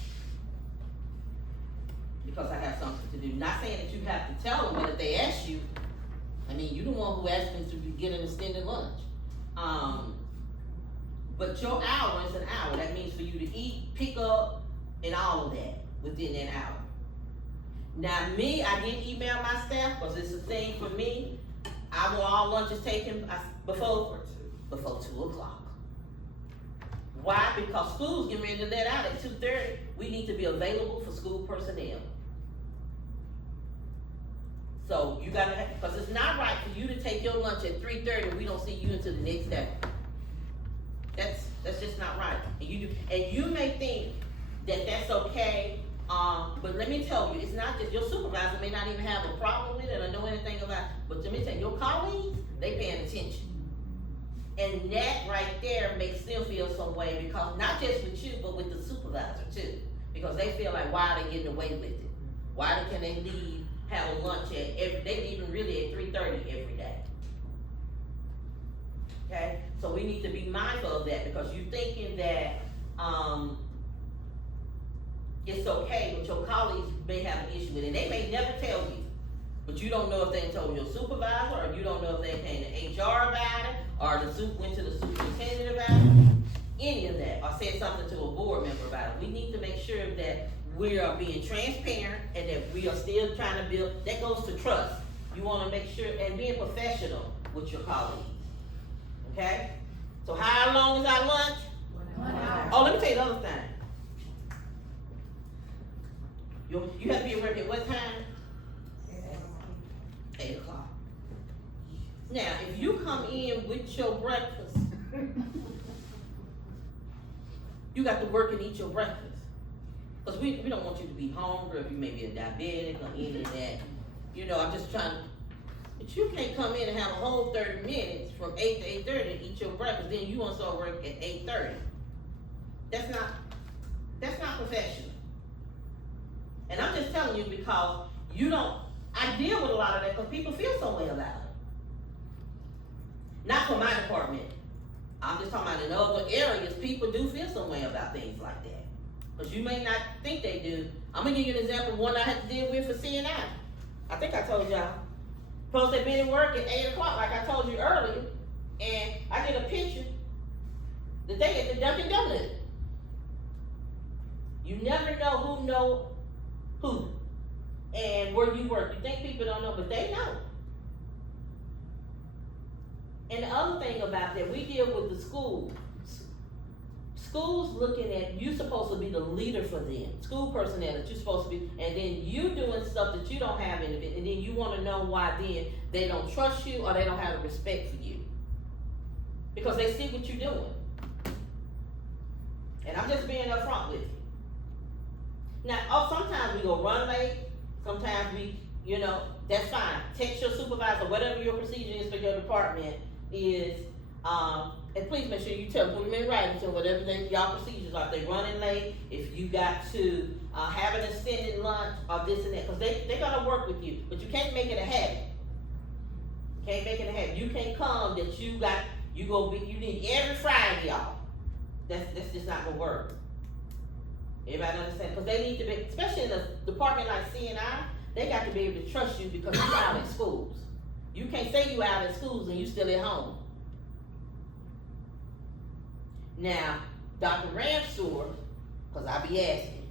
Because I have something to do. Not saying that you have to tell them, but if they ask you, I mean, you're the one who asked me to get an extended lunch. But your hour is an hour. That means for you to eat, pick up, and all of that within that hour. Now me, I did email my staff, because it's a thing for me. I want all lunches taken before 2 o'clock. Why? Because school's getting ready to let out at 2:30. We need to be available for school personnel. So you gotta have, because it's not right for you to take your lunch at 3:30 and we don't see you until the next day. That's just not right. And you may think that that's okay, but let me tell you, it's not just, your supervisor may not even have a problem with it or know anything about it, but let me tell you, your colleagues, they paying attention. And that right there makes them feel some way, because not just with you, but with the supervisor too. Because they feel like, why are they getting away with it? Why can they leave, have a lunch they leaving really at 3:30 every day? Okay, so we need to be mindful of that, because you're thinking that, it's okay, but your colleagues may have an issue with it. They may never tell you, but you don't know if they told your supervisor, or you don't know if they came to HR about it, or went to the superintendent about it, any of that, or said something to a board member about it. We need to make sure that we are being transparent and that we are still trying to build, that goes to trust. You wanna make sure, and being professional with your colleagues, okay? So how long is our lunch? 1 hour. Oh, let me tell you the other thing. You have to be at work at what time? 8 o'clock. Now, if you come in with your breakfast, you got to work and eat your breakfast. Because we don't want you to be hungry, if you may be a diabetic or any of that. You know, I'm just trying, but you can't come in and have a whole 30 minutes from 8 to 8:30 and eat your breakfast, then you want to start work at 8:30. That's not professional. And I'm just telling you, because I deal with a lot of that, because people feel some way about it. Not for my department. I'm just talking about in other areas, people do feel some way about things like that. Because you may not think they do. I'm gonna give you an example of one I had to deal with for CNI. I think I told y'all. Supposed to have been at work at 8 o'clock, like I told you earlier, and I did a picture the day at the Dunkin' Donuts. You never know who and where you work. You think people don't know, but they know. And the other thing about that, we deal with the schools. Schools looking at, you supposed to be the leader for them. School personnel that you're supposed to be, and then you doing stuff that you don't have in it, and then you wanna know why then they don't trust you or they don't have the respect for you. Because they see what you're doing. And I'm just being upfront with you. Now, sometimes we go run late, sometimes we you know, that's fine. Text your supervisor, whatever your procedure is for your department is, and please make sure you put them in writing to whatever y'all procedures are. If they running late, if you got to, have an extended lunch or this and that, cause they're gonna work with you, but you can't make it a habit. Can't make it a habit. You can't come that you need every Friday off. That's just not gonna work. Everybody understand? Cause they need to be, especially in a department like CNI, they got to be able to trust you because you're out in schools. You can't say you out in schools and you still at home. Now, Dr. Ramseur, cause I be asking,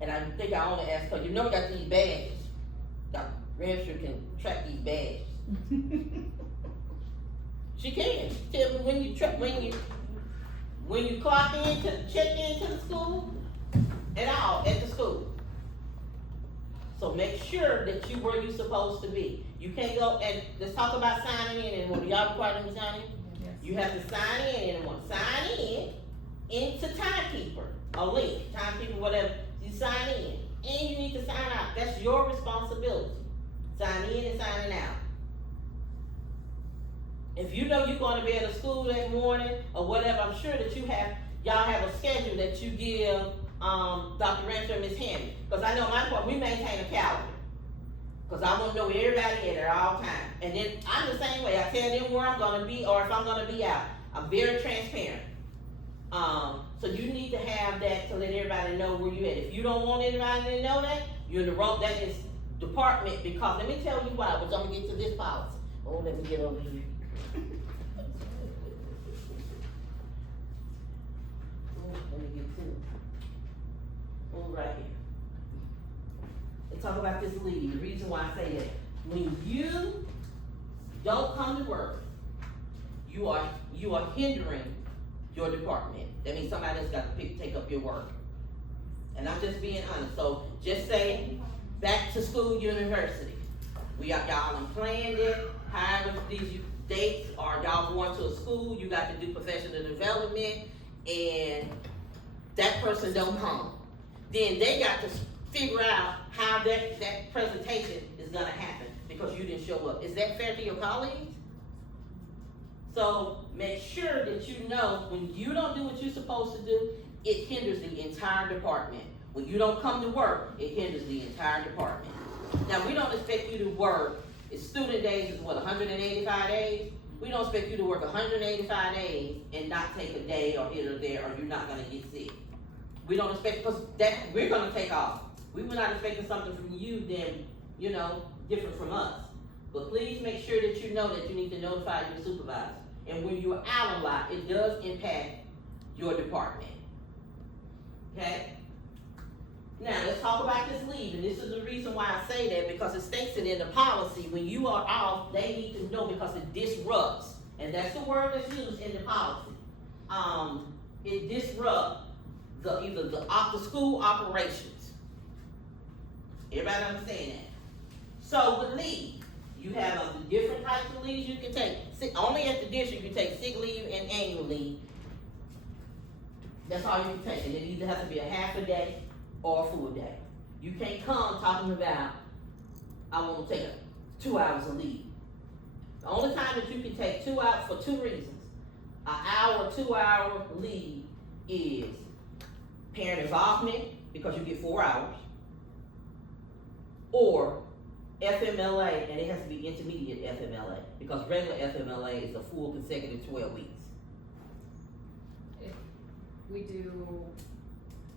and I think I only ask her, you know we got these badges. Dr. Ramseur can track these badges. She can. Tell me when you clock in to check into the school and all at the school. So make sure that you where you supposed to be. You can't go and let's talk about signing in and what y'all require them to sign in? Yes. You have to sign in and sign in into Timekeeper, a link, Timekeeper, whatever. You sign in and you need to sign out. That's your responsibility. Sign in and signing out. If you know you're going to be at a school that morning or whatever, I'm sure that y'all have a schedule that you give Dr. Rancher and Ms. Hammy. Because I know my part, we maintain a calendar. Because I want to know where everybody at all times. And then I'm the same way. I tell them where I'm going to be or if I'm going to be out. I'm very transparent. So you need to have that to let everybody know where you at. If you don't want anybody to know that, you're in the wrong, that is department, because let me tell you why, but I'm going to get to this policy. Oh, let me get over here. Let me get to it. Oh, right here. Let's talk about this leave. The reason why I say that, when you don't come to work, you are hindering your department. That means somebody else got to take up your work. And I'm just being honest. So just say back to school university. Y'all planned it. However these dates are, y'all going to a school, you got to do professional development, and that person don't come. Then they got to figure out how that presentation is gonna happen because you didn't show up. Is that fair to your colleagues? So make sure that you know when you don't do what you're supposed to do, it hinders the entire department. When you don't come to work, it hinders the entire department. Now, we don't expect you to work, student days is what, 185 days? We don't expect you to work 185 days and not take a day or here or there, or you're not gonna get sick. We don't expect, because we're gonna take off. We were not expecting something from you then, different from us. But please make sure that you know that you need to notify your supervisor. And when you're out a lot, it does impact your department. Okay? Now, let's talk about this leave, and this is the reason why I say that, because it states it in the policy. When you are off, they need to know because it disrupts, and that's the word that's used in the policy. It disrupts either the after-school operations. Everybody understand that? So with leave, you have the different types of leaves you can take. Only at the district you take sick leave and annual leave. That's all you can take, and it either has to be a half a day or a full day. You can't come talking about, I want to take 2 hours of leave. The only time that you can take 2 hours for 2 reasons. An hour, 2 hour leave is parent involvement, because you get 4 hours, or FMLA, and it has to be intermediate FMLA, because regular FMLA is a full consecutive 12 weeks. If we do,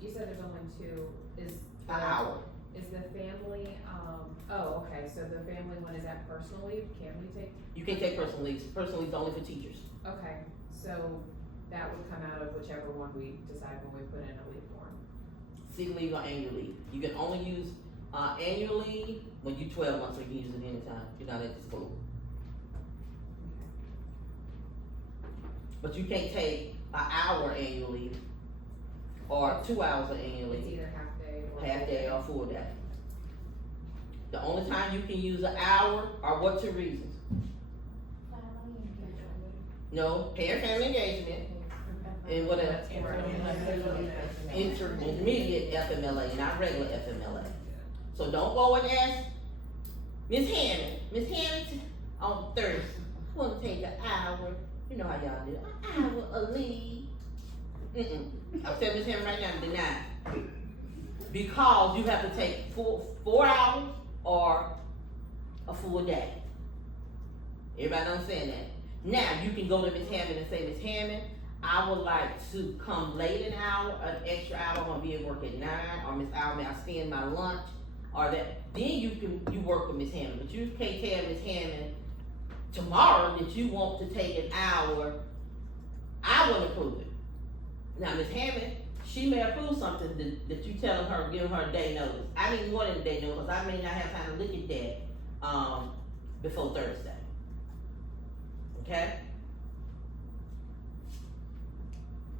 you said there's only 2, is. An hour. Is the family, oh, okay, so the family one, is that personal leave? Can we take? You can take personal leave. Personal leave is only for teachers. Okay, so that would come out of whichever one we decide when we put in a leave form. Sick leave or annual leave. You can only use annual leave when you're 12 months, so you can use it anytime. You're not at the school. But you can't take an hour annual leave or 2 hours of annual It's leave. either half day or. Half day or full day. The only time you can use an hour are what 2 reasons? No, parent family engagement, and what else? Intermediate FMLA, not regular FMLA. So don't go and ask Miss Hammond, on Thursday, I wanna take an hour, you know how y'all do, an hour of leave. I'll tell Miss Hammond right now, deny. Because you have to take 4 hours or a full day. Everybody understand that? Now, you can go to Miss Hammond and say, Miss Hammond, I would like to come late an hour, an extra hour, I'm gonna be at work at 9, or Miss Hour, may I spend my lunch, or that, then you work with Miss Hammond, but you can't tell Miss Hammond tomorrow that you want to take an hour, I wouldn't approve it. Now, Miss Hammond, she may approve something that you telling her, giving her a day notice. I need more than a day notice, because I may not have time to look at that, before Thursday. Okay?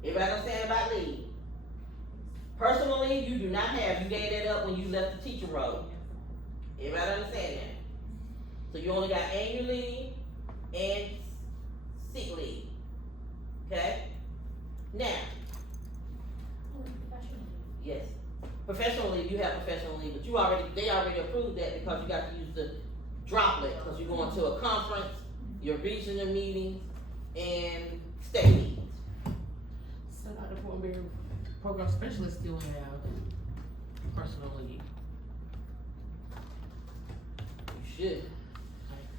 Everybody understand about leave? Personal leave, you do not have, you gave that up when you left the teacher role. Everybody understand that? So you only got annual leave and sick leave. Okay? Now, yes, professional leave, you have professional leave, but they already approved that because you got to use the droplet, because you're going to a conference, your regional meetings, and state meetings. So Dr. Fortenberry, program specialists still have personal leave. You should.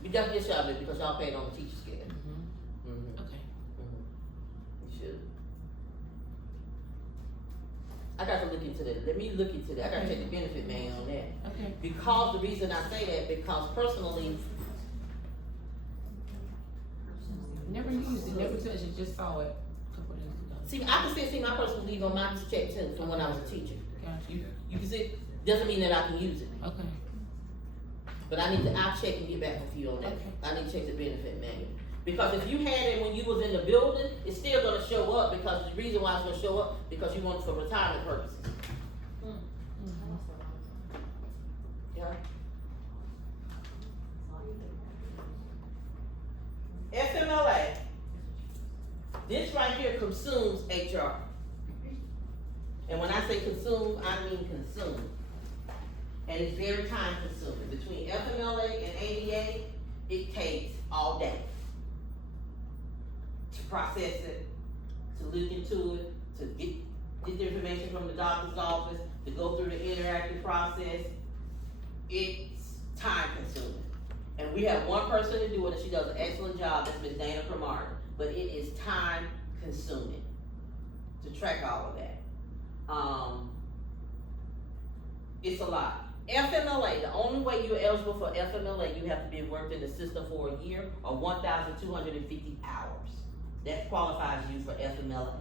You definitely should, because y'all paid on the teacher scale. Okay. You should. I got to look into that. Let me look into that. I got to take the benefit man on that. Okay. Because the reason I say that, because personally, Never used it, never touched it, just saw it a couple days ago. see, I can still see my personal leave on my check too, from when I was a teacher. Gotcha. You can see, doesn't mean that I can use it. Okay. But I'll check and get back with you on that. Okay. I need to check the benefit manual. Because if you had it when you was in the building, it's still gonna show up, because the reason why it's gonna show up, because you want it for retirement purposes. Yeah. FMLA. This right here consumes HR. And when I say consume, I mean consume. And it's very time consuming. Between FMLA and ADA, it takes all day to process it, to look into it, to get the information from the doctor's office, to go through the interactive process. It's time consuming. And we have one person to do it, and she does an excellent job, that's Ms. Dana Cromartie. But it is time consuming to track all of that. It's a lot. FMLA, the only way you're eligible for FMLA, you have to be worked in the system for a year or 1,250 hours. That qualifies you for FMLA,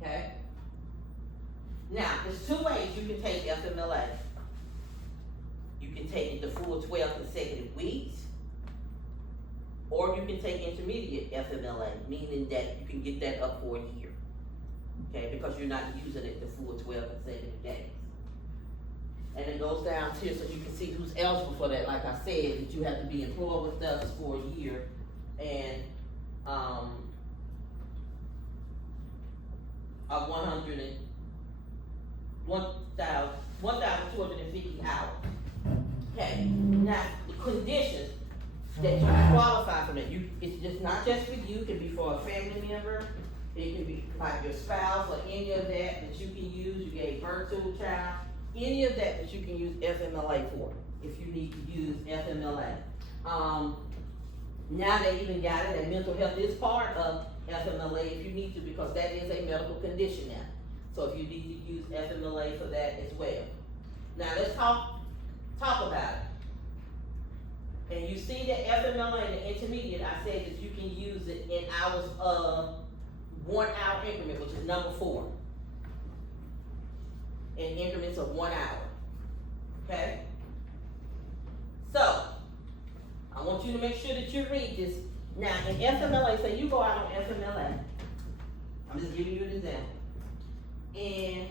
okay? Now, there's 2 ways you can take FMLA. You can take it the full 12 consecutive weeks, or you can take intermediate FMLA, meaning that you can get that up for a year, okay? Because you're not using it the full 12 consecutive days. And it goes down here so you can see who's eligible for that. Like I said, that you have to be employed with us for a year, and of 1,250 hours. Okay, now the conditions that you qualify for that, it's just not just for you, it can be for a family member, it can be like your spouse or any of that you can use, you gave birth to a child, any of that you can use FMLA for, if you need to use FMLA. Now they even got it, and mental health is part of FMLA if you need to, because that is a medical condition now. So if you need to use FMLA for that as well. Now let's talk about it. And you see that FMLA in the intermediate, I said that you can use it in hours of 1 hour increment, which is number 4. In increments of 1 hour, okay? So, I want you to make sure that you read this. Now, in FMLA, say you go out on FMLA. I'm just giving you an example. And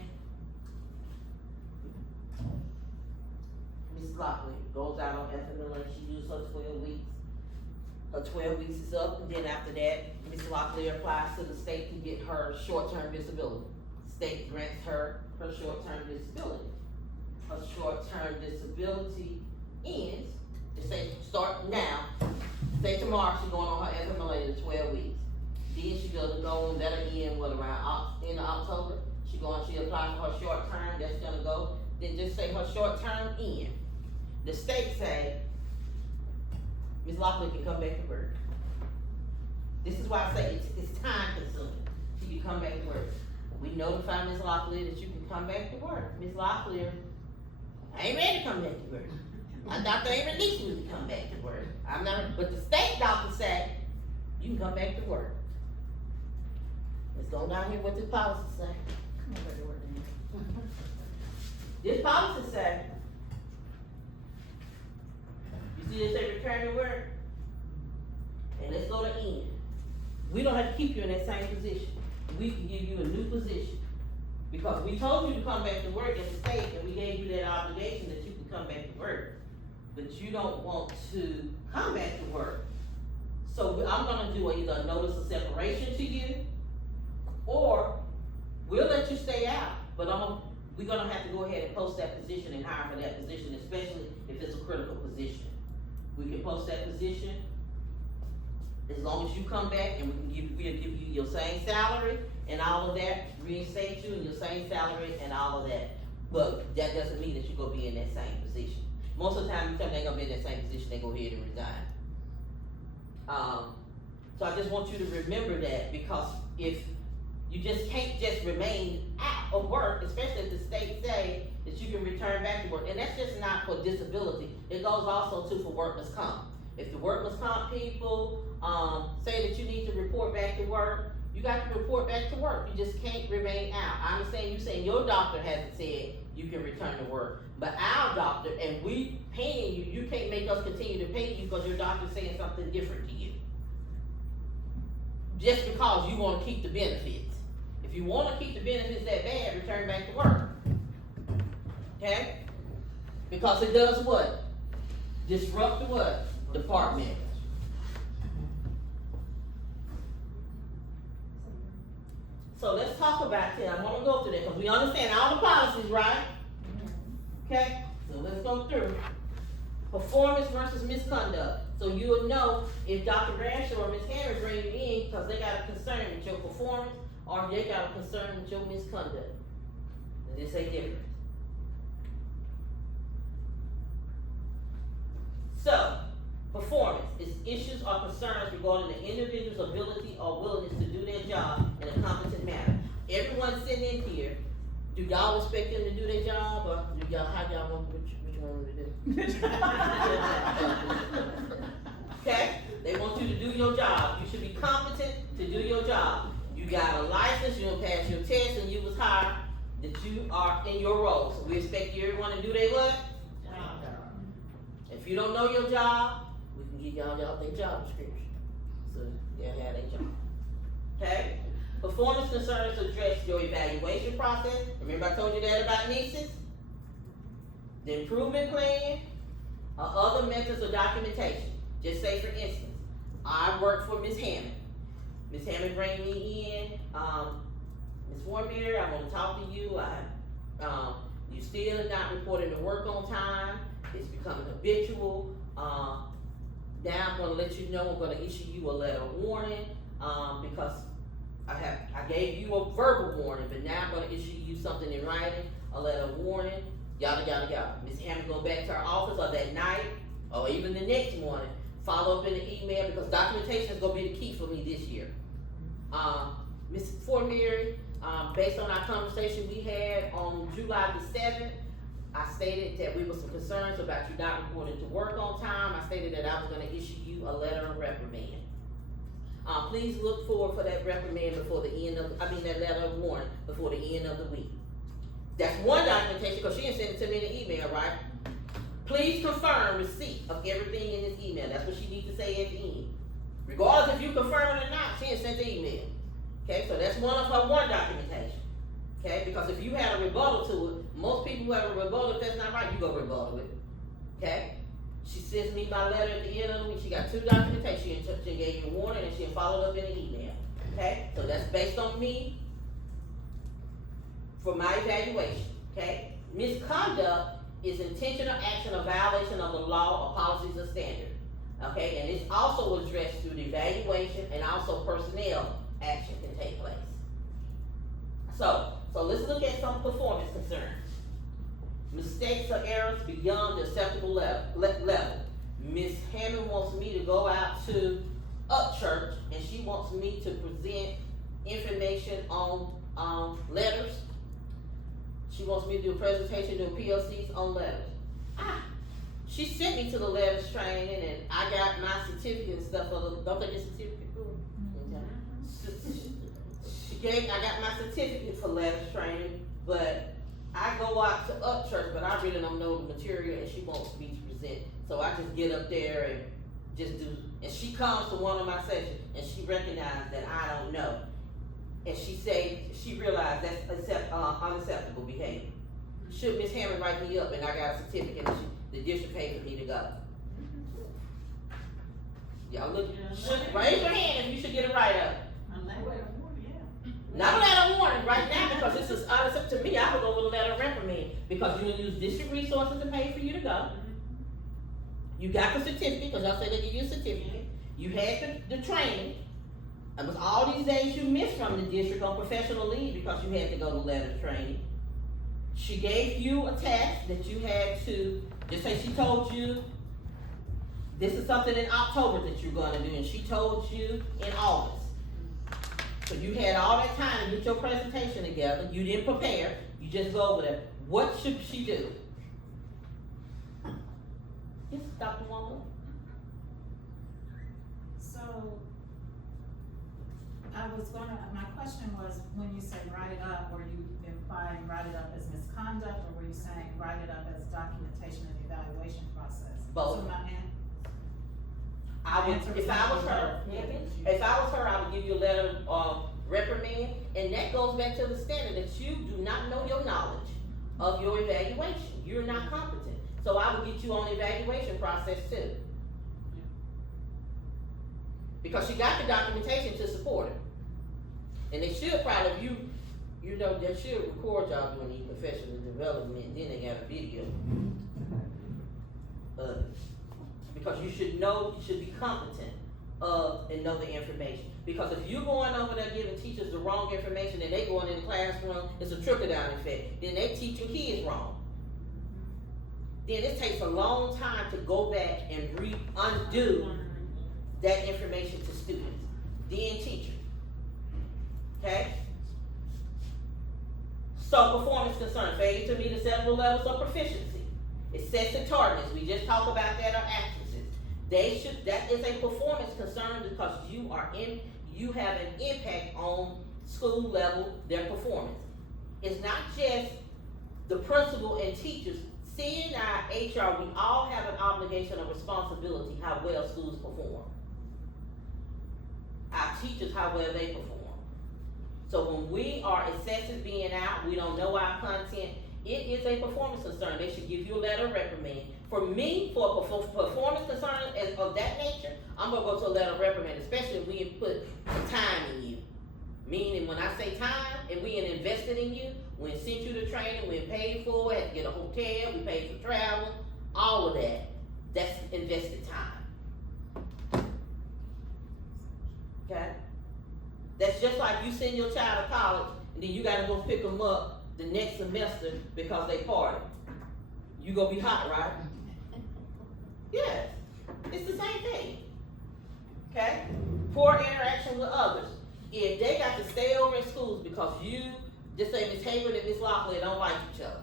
Ms. Lockley goes out on FMLA, she uses her 12 weeks. Her 12 weeks is up, and then after that, Ms. Lockley applies to the state to get her short-term disability. State grants her short-term disability. Her short-term disability ends, the state tomorrow, she going on her FMLA to 12 weeks. Then she gonna go and let her in, around end of October, she apply for her short term, that's gonna go, then just say her short term in. The state say, Ms. Locklear can come back to work. This is why I say it's time consuming, till you come back to work. We notify Ms. Locklear that you can come back to work. Ms. Locklear, I ain't ready to come back to work. My doctor ain't released me to come back to work. But the state doctor said, you can come back to work. Let's go down here what this policy say. Come on, baby, work then. This policy say, you see it say return to work? And let's go to end. We don't have to keep you in that same position. We can give you a new position. Because we told you to come back to work as a state, and we gave you that obligation that you can come back to work. But you don't want to come back to work. So I'm gonna do either a notice of separation to you, or we'll let you stay out, but we're gonna have to go ahead and post that position and hire for that position, especially if it's a critical position. We can post that position as long as you come back, and we'll give you your same salary and all of that, reinstate you in your same salary and all of that. But that doesn't mean that you're gonna be in that same position. Most of the time, you tell them they're gonna be in that same position, they go ahead and resign. So I just want you to remember that, because if you just can't just remain out of work, especially if the state say that you can return back to work, and that's just not for disability. It goes also too for workman's comp. If the workman's comp people say that you need to report back to work, you got to report back to work. You just can't remain out. I understand you saying your doctor hasn't said you can return to work, but our doctor, and we paying you, you can't make us continue to pay you because your doctor's saying something different to you. Just because you want to keep the benefits. If you want to keep the benefits that bad, return back to work. Okay? Because it does what? Disrupt the what? Department. So let's talk about that. I want to go through that because we understand all the policies, right? Okay? So let's go through. Performance versus misconduct. So you will know if Dr. Bradshaw or Ms. Henry bring you in because they got a concern with your performance or they got a concern with your misconduct. And it's a difference. So, performance is issues or concerns regarding the individual's ability or willingness to do their job in a competent manner. Everyone sitting in here, do y'all expect them to do their job, or do y'all, how y'all want, which one to do? Okay? They want you to do your job. You should be competent to do your job. You got a license, you don't pass your test, and you was hired, that you are in your role. So we expect everyone to do their what? If you don't know your job, we can give y'all their job description. So they'll have their job. Okay? Performance concerns address your evaluation process. Remember I told you that about nieces? The improvement plan, or other methods of documentation. Just say for instance, I work for Ms. Hammond. Ms. Hammond bring me in, Ms. Warmere, I want to talk to you. You still not reporting to work on time. It's becoming habitual. Now I'm gonna let you know, I'm gonna issue you a letter of warning, because I gave you a verbal warning, but now I'm gonna issue you something in writing, a letter of warning, yada, yada, yada. Ms. Hammond go back to her office or that night, or even the next morning, follow up in the email, because documentation is gonna be the key for me this year. Ms. Fort Mary, based on our conversation we had on July the 7th, I stated that we were some concerns about you not reporting to work on time. I stated that I was gonna issue you a letter of reprimand. Please look forward for that reprimand before the end of, that letter of warning before the end of the week. That's one documentation, because she didn't send it to me in an email, right? Please confirm receipt of everything in this email. That's what she needs to say at the end. Regardless if you confirm it or not, she didn't send the email. Okay, so that's one of her one documentation. Okay, because if you had a rebuttal to it, most people who have a rebuttal, if that's not right, you go rebuttal it. Okay? She sends me my letter at the end of the week. She got two documentation. She gave you a warning and she followed up in an email. Okay? So that's based on me for my evaluation. Okay? Misconduct is intentional action or violation of the law or policies or standards. Okay, and it's also addressed through the evaluation, and also personnel action can take place. So let's look at some performance concerns. Mistakes or errors beyond the acceptable level. Ms. Hammond wants me to go out to Upchurch, and she wants me to present information on letters. She wants me to do a presentation, do PLCs on letters. She sent me to the letters training, and I got my certificate and stuff. Don't they get certificate for it? I got my certificate for letters training, but I go out to Upchurch, but I really don't know the material, and she wants me to present. So I just get up there and just do, and she comes to one of my sessions, and she recognized that I don't know. And she realized that's unacceptable behavior. Should Ms. Hammond write me up, and I got a certificate, and the district paid for me to go? Y'all look, raise your hand if you should get a write-up. Not a letter of warning right now, because this is unacceptable to me. I would go with a letter of reprimand, because you use district resources to pay for you to go. You got the certificate, because y'all said they give you a certificate. You had the training. It was all these days you missed from the district on professional leave because you had to go to letter training. She gave you a task that you had to, just say she told you, this is something in October that you're gonna do, and she told you in August. So you had all that time to get your presentation together. You didn't prepare, you just go over there. What should she do? Yes, Dr. Wanda? So, my question was, when you say write it up, were you implying write it up as misconduct, or were you saying write it up as documentation of the evaluation process? Both. So my If I was her, I would give you a letter of reprimand, and that goes back to the standard that you do not know your knowledge of your evaluation. You're not competent. So I would get you on the evaluation process too. Because you got the documentation to support it. And they should probably, you know, they should record y'all doing the professional development, then they got a video. Because you should know, you should be competent and know the information. Because if you're going over there giving teachers the wrong information and they going in the classroom, it's a trickle down effect. Then they teaching kids wrong. Then it takes a long time to go back and undo that information to students, then teachers. Okay? So performance concern, failure to meet acceptable levels of proficiency. Excessive tardiness, we just talked about that, or absences. That is a performance concern because you have an impact on school level, their performance. It's not just the principal and teachers. CNI, HR, we all have an obligation or responsibility how well schools perform. Our teachers, how well they perform. So when we are excessive being out, we don't know our content, it is a performance concern. They should give you a letter of reprimand. For me, for a performance concern of that nature, I'm gonna go to a letter of reprimand, especially if we put time in you. Meaning when I say time, and we invested in you, we sent you to training, we paid for it, had to get a hotel, we paid for travel, all of that, that's invested time. Okay? That's just like you send your child to college, and then you gotta go pick them up the next semester because they party. You gonna be hot, right? Yes, it's the same thing. Okay? Poor interaction with others. If they got to stay over in schools because you, just say Ms. Hayward and Ms. Locklear don't like each other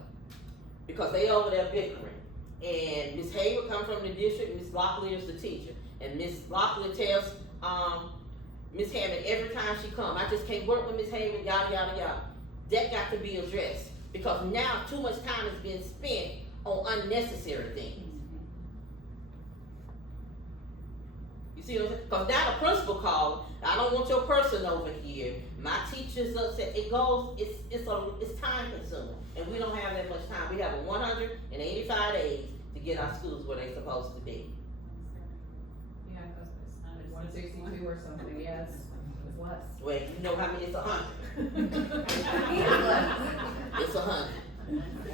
because they over there bickering. And Ms. Hayward come from the district, Ms. Locklear is the teacher. And Ms. Locklear tells Ms. Hammond every time she come, I just can't work with Ms. Hayward, yada, yada, yada. That got to be addressed because now too much time has been spent on unnecessary things. You see what I'm saying? Because now the principal called, I don't want your person over here. My teacher's upset. It's time consuming. And we don't have that much time. We have 185 days to get our schools where they're supposed to be. Yeah, it's 162 or something, yes, it's less. Well, you know how many, it's 100. It's 100.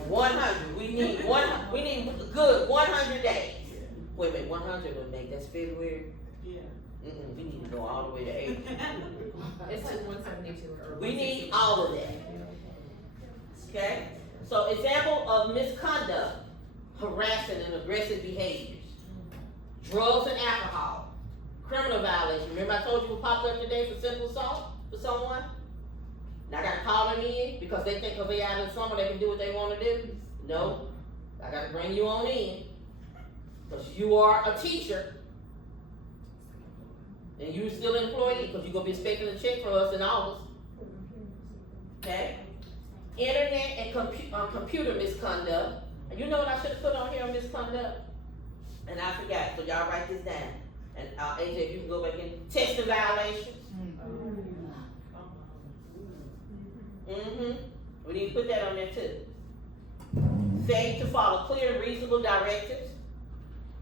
100. We need good 100 days. Wait a minute, 100 would make, that's February? Yeah. We need to go all the way to April. It's like 172 or. We need all of that. Okay? So example of misconduct, harassing and aggressive behaviors, drugs and alcohol, criminal violation. Remember I told you what popped up today for simple assault for someone? Now I gotta call them in because they think because they out in the summer they can do what they wanna do? No, I gotta bring you on in. Because you are a teacher. And you're still an employee because you're gonna be expecting a check from us in August. Okay? Internet and computer misconduct. And you know what I should have put on here on misconduct? And I forgot, so y'all write this down. And AJ, if you can go back in, testing violations. We need to put that on there too. Failure to follow clear and reasonable directives.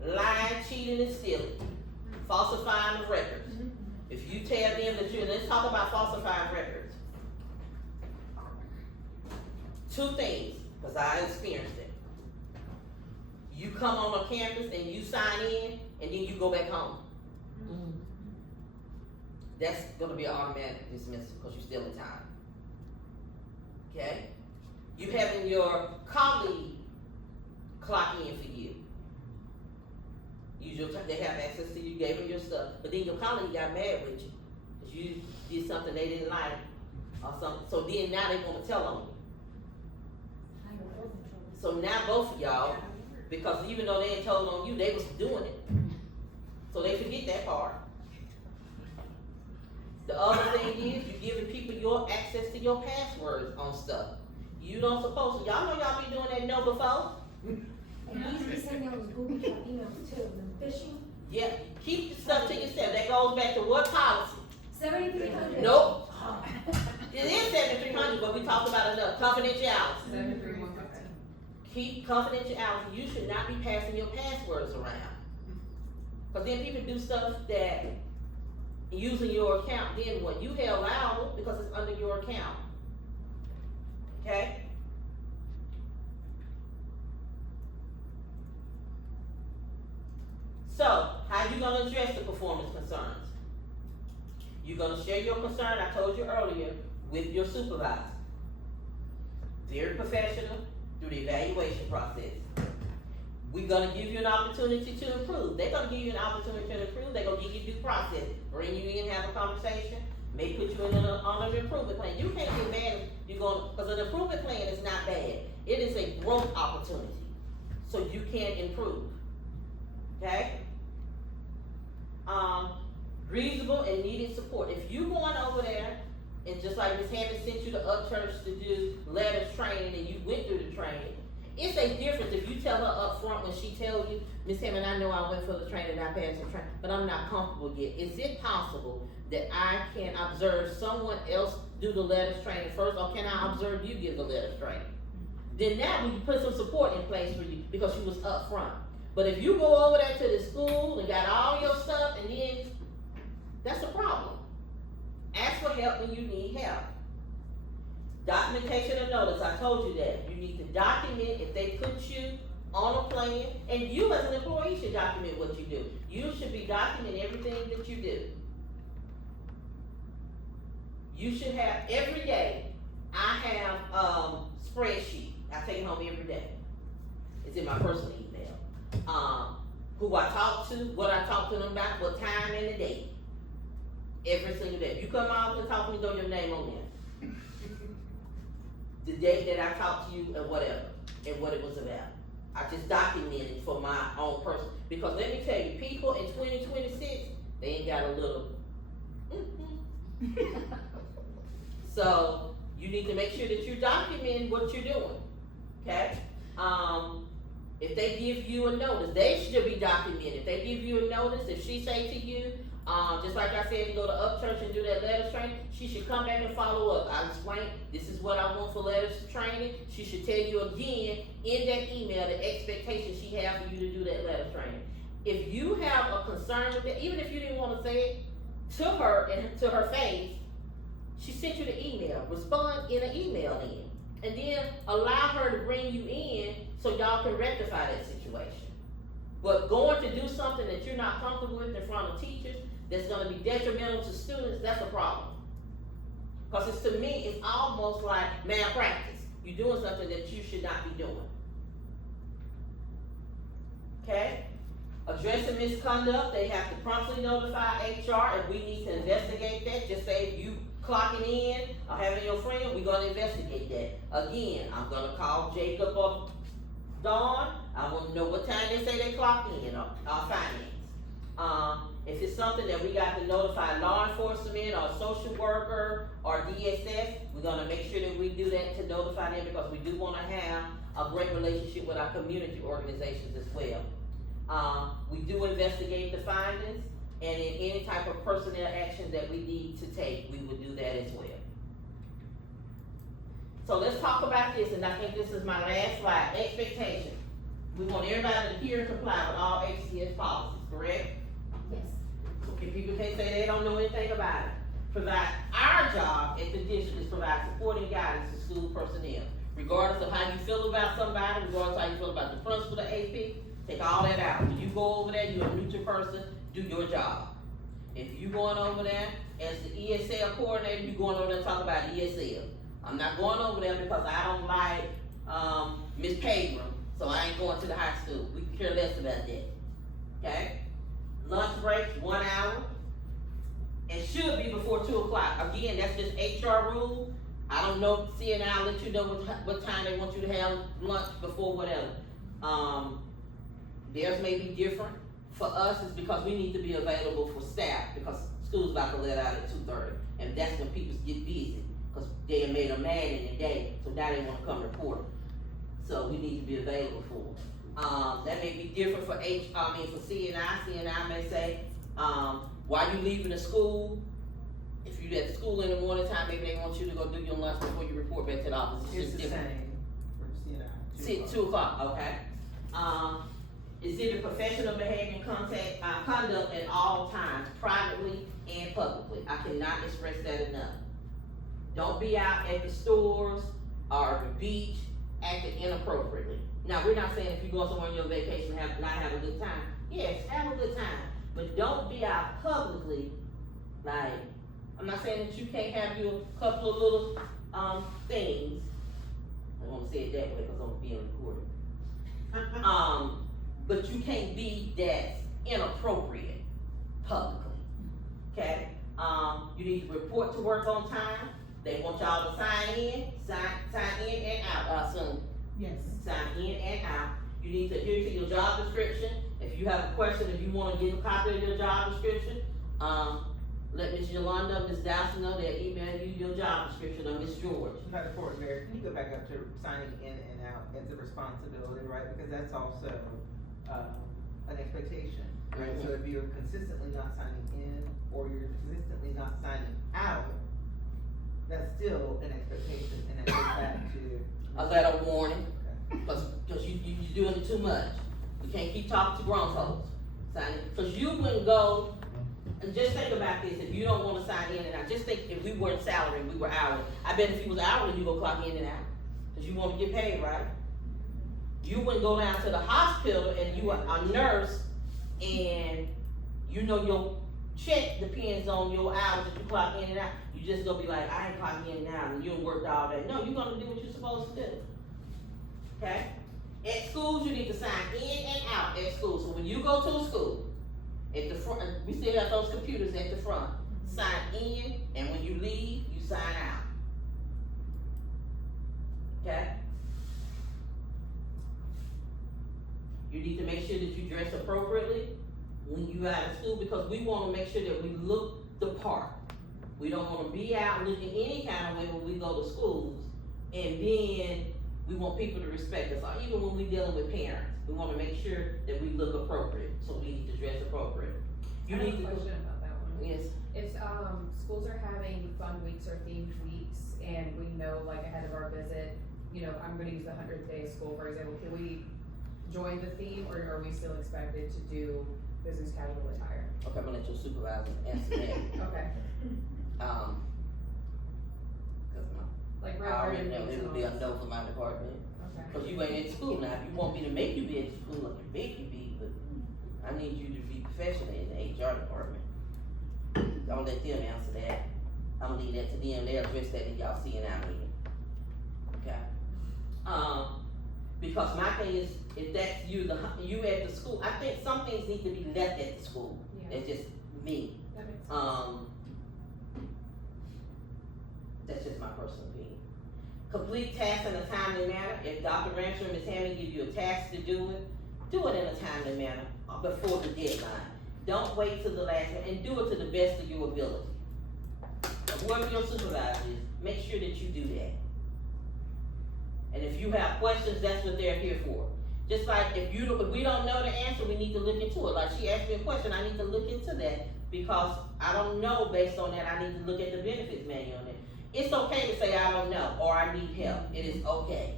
Lying, cheating, and stealing. Falsifying of records. If you tell them that let's talk about falsifying records. Two things, because I experienced it. You come on a campus and you sign in, and then you go back home. That's gonna be an automatic dismissal because you're still in time. Okay? You having your colleague clock in for you. Use your they have access to you, gave them your stuff, but then your colleague got mad with you because you did something they didn't like or something. So then now they want to tell on you. So now both of y'all, because even though they ain't told on you, they was doing it. So they forget that part. The other thing is you're giving people your access to your passwords on stuff. You don't supposed to. Y'all know y'all be doing that before? And you used to be sending those Google Drive emails too, the phishing. Yeah, keep the stuff to yourself. That goes back to what policy? 7,300. Nope. It is 7,300, but we talked about enough. Confidentiality. 731. Keep confidentiality. You should not be passing your passwords around. Because then people do stuff that using your account, then what? You held liable because it's under your account. Okay? So, how you gonna address the performance concerns? You're gonna share your concern, I told you earlier, with your supervisor. Very professional through the evaluation process. We're gonna give you an opportunity to improve. They're gonna give you an opportunity to improve. They're gonna give you due process. Bring you in, have a conversation, may put you on an improvement plan. You can't get mad if you're gonna, because an improvement plan is not bad. It is a growth opportunity. So you can improve. Okay? Reasonable and needed support. If you going over there, and just like Ms. Hammond sent you to Upchurch to do letters training and you went through the training, it's a difference if you tell her up front when she tells you, Ms. Hammond, I know I went for the training, I passed the training, but I'm not comfortable yet. Is it possible that I can observe someone else do the letters training first, or can I observe you give the letters training? Then now we can put some support in place for you because you was up front. But if you go over there to the school and got all your stuff and then, that's a problem. Ask for help when you need help. Documentation of notice, I told you that. You need to document if they put you on a plan, and you as an employee should document what you do. You should be documenting everything that you do. You should have, every day, I have spreadsheet. I take it home every day. It's in my personal email. Who I talk to, what I talk to them about, what time and the date. Every single day. If you come out and talk to me, throw your name on there. The date that I talked to you and whatever, and what it was about. I just documented for my own person. Because let me tell you, people in 2026, they ain't got a little. So, you need to make sure that you document what you're doing. Okay? If they give you a notice, they should be documented. If they give you a notice, if she say to you, just like I said, to go to Upchurch and do that letters training, she should come back and follow up. I explain, this is what I want for letters training. She should tell you again in that email the expectation she has for you to do that letters training. If you have a concern with it, even if you didn't want to say it to her and to her face, she sent you the email. Respond in an email then. And then allow her to bring you in so y'all can rectify that situation. But going to do something that you're not comfortable with in front of teachers, that's gonna be detrimental to students, that's a problem. Cause it's, to me, it's almost like malpractice. You're doing something that you should not be doing. Okay? Addressing misconduct, they have to promptly notify HR if we need to investigate that. Just say if you clocking in or having your friend, we're gonna investigate that. Again, I'm gonna call Jacob or Dawn. I wanna know what time they say they clock in or finance. If it's something that we got to notify law enforcement or social worker or DSS, we're gonna make sure that we do that to notify them, because we do wanna have a great relationship with our community organizations as well. We do investigate the findings, and in any type of personnel action that we need to take, we would do that as well. So let's talk about this, and I think this is my last slide, expectations. We want everybody to hear and comply with all HCS policies, correct? Yes. Okay, people can't say they don't know anything about it. Provide, our job at the district is provide supporting guidance to school personnel. Regardless of how you feel about somebody, regardless of how you feel about the principal, the AP, take all that out. When you go over there, you're a neutral person, do your job. If you going over there as the ESL coordinator, you going over there and talk about ESL. I'm not going over there because I don't like, Ms. Pegram, so I ain't going to the high school. We can care less about that, okay? Lunch breaks, 1 hour. It should be before 2 o'clock. Again, that's just HR rule. I don't know, CNI will let you know what time they want you to have lunch before whatever. Theirs may be different. For us, it's because we need to be available for staff, because school's about to let out at 2:30, and that's when people get busy, because they have made them mad in the day, so now they wanna come report. So we need to be available for them. That may be different for for CNI. CNI may say, while you leaving the school, if you at school in the morning time, maybe they want you to go do your lunch before you report back to the office. It's just the different. same for CNI. 2 o'clock, okay. Exhibit professional behavior and conduct at all times, privately and publicly. I cannot express that enough. Don't be out at the stores or the beach acting inappropriately. Now, we're not saying if you go somewhere on your vacation and not have a good time. Yes, have a good time, but don't be out publicly. Like, I'm not saying that you can't have your couple of little things. I don't want to say it that way because I'm being recorded. But you can't be that inappropriate publicly, okay? You need to report to work on time. They want y'all to sign in and out, soon. Yes. Sign in and out. You need to adhere to your job description. If you have a question, if you wanna get a copy of your job description, let Ms. Yolanda, Ms. Dowson know, they'll email you your job description, or Ms. George. Madam Coordinator, can you go back up to signing in and out as a responsibility, right? Because that's also, an expectation, right? Mhm. So if you're consistently not signing in, or you're consistently not signing out, that's still an expectation, and that goes back to. A letter of warning, Okay. cause you're doing it too much. You can't keep talking to grown folks. Sign it, cause you wouldn't go, and just think about this, if you don't wanna sign in and out, just think if we weren't salary, we were hourly. I bet if you was hourly, you go clock in and out, cause you wanna get paid, right? You wouldn't go down to the hospital and you are a nurse and you know your check depends on your hours that you clock in and out. You just gonna be like, I ain't clocking in and out, and you done worked all day. No, you're gonna do what you're supposed to do. Okay? At schools, you need to sign in and out at school. So when you go to a school, at the front, we still have those computers at the front. Sign in, and when you leave, you sign out. Okay? You need to make sure that you dress appropriately when you out of school, because we wanna make sure that we look the part. We don't wanna be out looking any kind of way when we go to schools, and then we want people to respect us, or even when we dealing with parents. We wanna make sure that we look appropriate, so we need to dress appropriate. You I have need a to. question about that one. Yes. If, schools are having fun weeks or themed weeks, and we know, like, ahead of our visit, you know, I'm gonna use the 100th day of school, for example, can we join the theme, or are we still expected to do business casual attire? Okay, I'm gonna let your supervisor answer that. Okay, Cause no, like Red I already Garden know weeks it and would be a all no that for my department. stuff. Okay. Cause you ain't in school now. If you want me to make you be in school, I can make you be, but I need you to be professional in the HR department. Don't let them answer that. I'm gonna leave that to them, they'll address that in y'all seeing our meeting. Okay? Because my thing is, if that's you at the school, I think some things need to be left at the school. Yeah. That's just me. That makes sense. That's just my personal opinion. Complete tasks in a timely manner. If Dr. Rancher and Ms. Hammond give you a task to do it in a timely manner before the deadline. Don't wait till the last minute, and do it to the best of your ability. Whoever your supervisor is, make sure that you do that. And if you have questions, that's what they're here for. Just like if we don't know the answer, we need to look into it. Like she asked me a question, I need to look into that because I don't know based on that, I need to look at the benefits manual on it. It's okay to say I don't know or I need help. It is okay.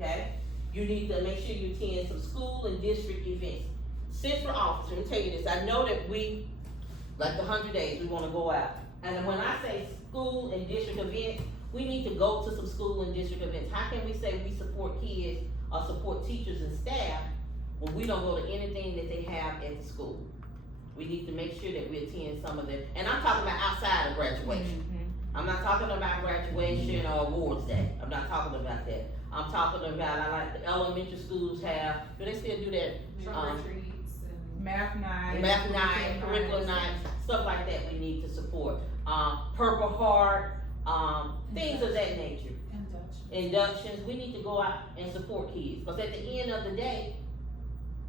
Okay? You need to make sure you attend some school and district events. Central office, let me tell you this, I know that we, like the 100 days, we wanna go out. And when I say school and district events, we need to go to some school and district events. How can we say we support kids or support teachers and staff when we don't go to anything that they have at the school? We need to make sure that we attend some of them. And I'm talking about outside of graduation. I'm not talking about graduation or awards day. I'm not talking about that. I'm talking about, I like the elementary schools have, do they still do that? Trunk retreats and. Math night. Math night, curriculum night, stuff like that we need to support. Purple Heart, things of that nature. Inductions, we need to go out and support kids. Because at the end of the day,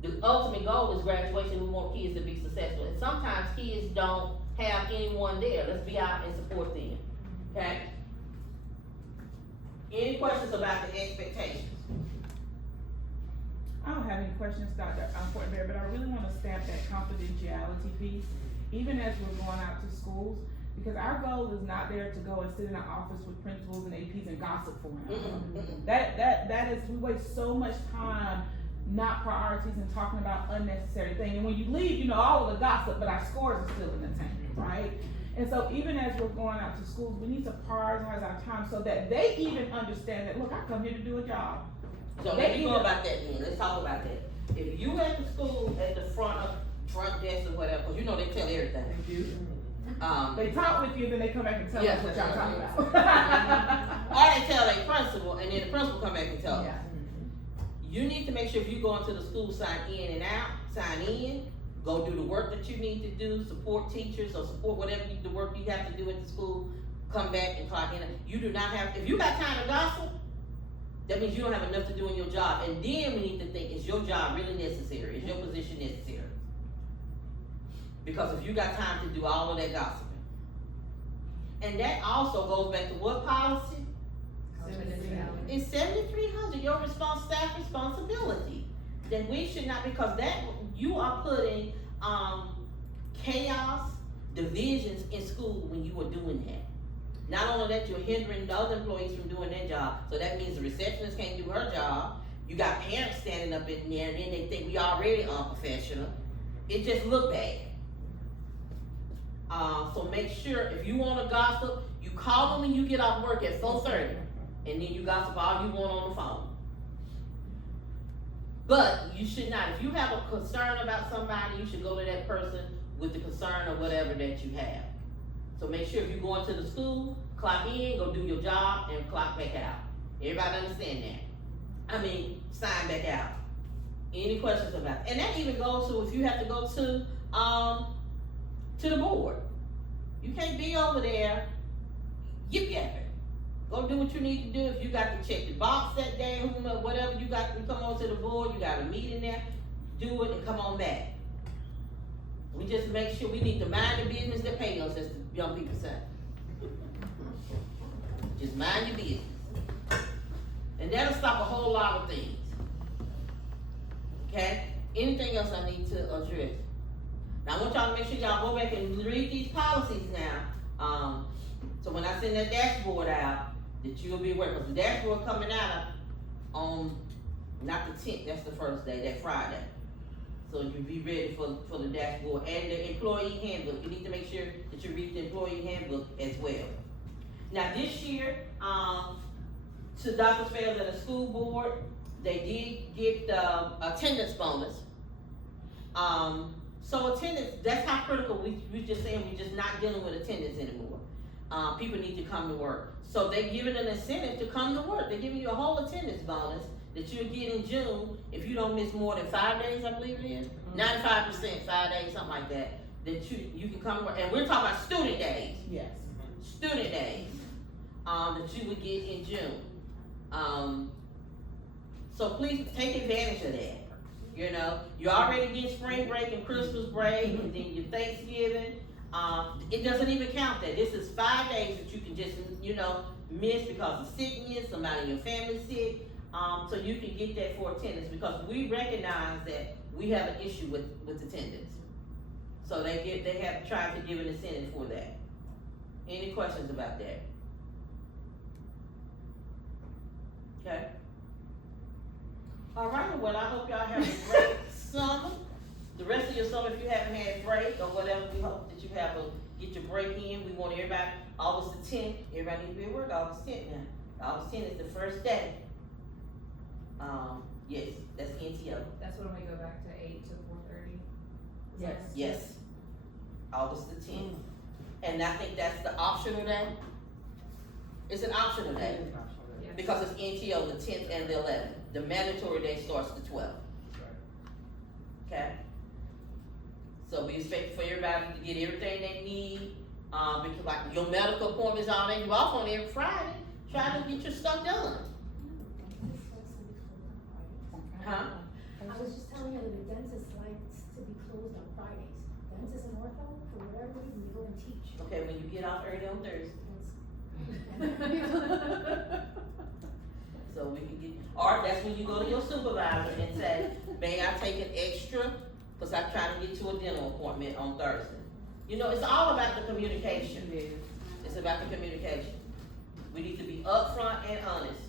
the ultimate goal is graduation. We want kids to be successful. And sometimes kids don't have anyone there. Let's be out and support them. Okay? Any questions about the expectations? I don't have any questions, Dr. Fortenberry, but I really wanna stamp that confidentiality piece, even as we're going out to schools, because our goal is not there to go and sit in an office with principals and APs and gossip for an hour. That is, we waste so much time not priorities and talking about unnecessary things. And when you leave, you know all of the gossip, but our scores are still in the tank, right? And so even as we're going out to schools, we need to prioritize our time so that they even understand that, look, I come here to do a job. So let me go about that then. Let's talk about that. If you at the school at the front desk or whatever, 'cause you know they tell everything. They talk with you, then they come back and tell Yeah, us what that's y'all right. talking about. Or they tell their principal, and then the principal come back and tell them. Yeah. You need to make sure if you go into the school, sign in and out, sign in, go do the work that you need to do, support teachers or support whatever the work you have to do at the school, come back and clock in. You do not have, if you got time to gossip, that means you don't have enough to do in your job. And then we need to think, is your job really necessary? Is your position necessary? Because if you got time to do all of that gossiping. And that also goes back to what policy? It's 7300, your staff responsibility. Then we should not, because that, you are putting, chaos, divisions in school when you are doing that. Not only that, you're hindering the other employees from doing their job, so that means the receptionist can't do her job. You got parents standing up in there and then they think we already unprofessional. It just look bad. So make sure, if you wanna gossip, you call them when you get off work at 4:30, and then you gossip all you want on the phone. But you should not, if you have a concern about somebody, you should go to that person with the concern or whatever that you have. So make sure if you go into the school, clock in, go do your job, and clock back out. Everybody understand that? I mean, sign back out. Any questions about it? And that even goes to if you have to go to the board. You can't be over there yip-yapping. Go do what you need to do. If you got to check the box that day, whatever you got, you come on to the board, you got a meeting there, do it and come on back. We just make sure we need to mind the business that pay us, as the young people say. Just mind your business. And that'll stop a whole lot of things. Okay? Anything else I need to address? Now I want y'all to make sure y'all go back and read these policies now. So when I send that dashboard out, that you'll be aware, because the dashboard coming out on, not the 10th, that's the first day, that Friday. So you be ready for the dashboard and the employee handbook. You need to make sure that you read the employee handbook as well. Now this year, to Dr. Fails and the school board, they did get the attendance bonus. So attendance, that's how critical we just saying we're just not dealing with attendance anymore. People need to come to work. So they're giving an incentive to come to work. They're giving you a whole attendance bonus that you'll get in June if you don't miss more than 5 days, I believe it is. 95%, 5 days, something like that. That you can come to work. And we're talking about student days. Yes. Student days, that you would get in June. So please take advantage of that. You know, you're already getting spring break and Christmas break, and then your Thanksgiving. It doesn't even count that. This is 5 days that you can just, you know, miss because of sickness, somebody in your family sick. So you can get that for attendance because we recognize that we have an issue with attendance. So they have tried to give an incentive for that. Any questions about that? Okay. All right, well, I hope y'all have a great summer. The rest of your summer, if you haven't had a break or whatever, we hope that you get your break in. We want everybody, August the 10th, everybody needs to be at work August 10th now. August 10th is the first day. Yes, that's NTO. That's when we go back to 8 to 4:30? Yes. Yes, August the 10th. And I think that's the optional day. It's an optional day Yes. because it's NTO the 10th and the 11th. The mandatory day starts the 12th. Okay? So we expect for everybody to get everything they need, because like your medical appointments all day, you off on every Friday, try to get your stuff done. Huh? I was just telling her that the dentist likes to be closed on Fridays. Dentists and ortho, for whatever reason, they go and teach. Okay, when you get off early on Thursday. So we can get, or that's when you go to your supervisor and say, may I take an extra? Cause I'm trying to get to a dental appointment on Thursday. You know, it's all about the communication. It's about the communication. We need to be upfront and honest.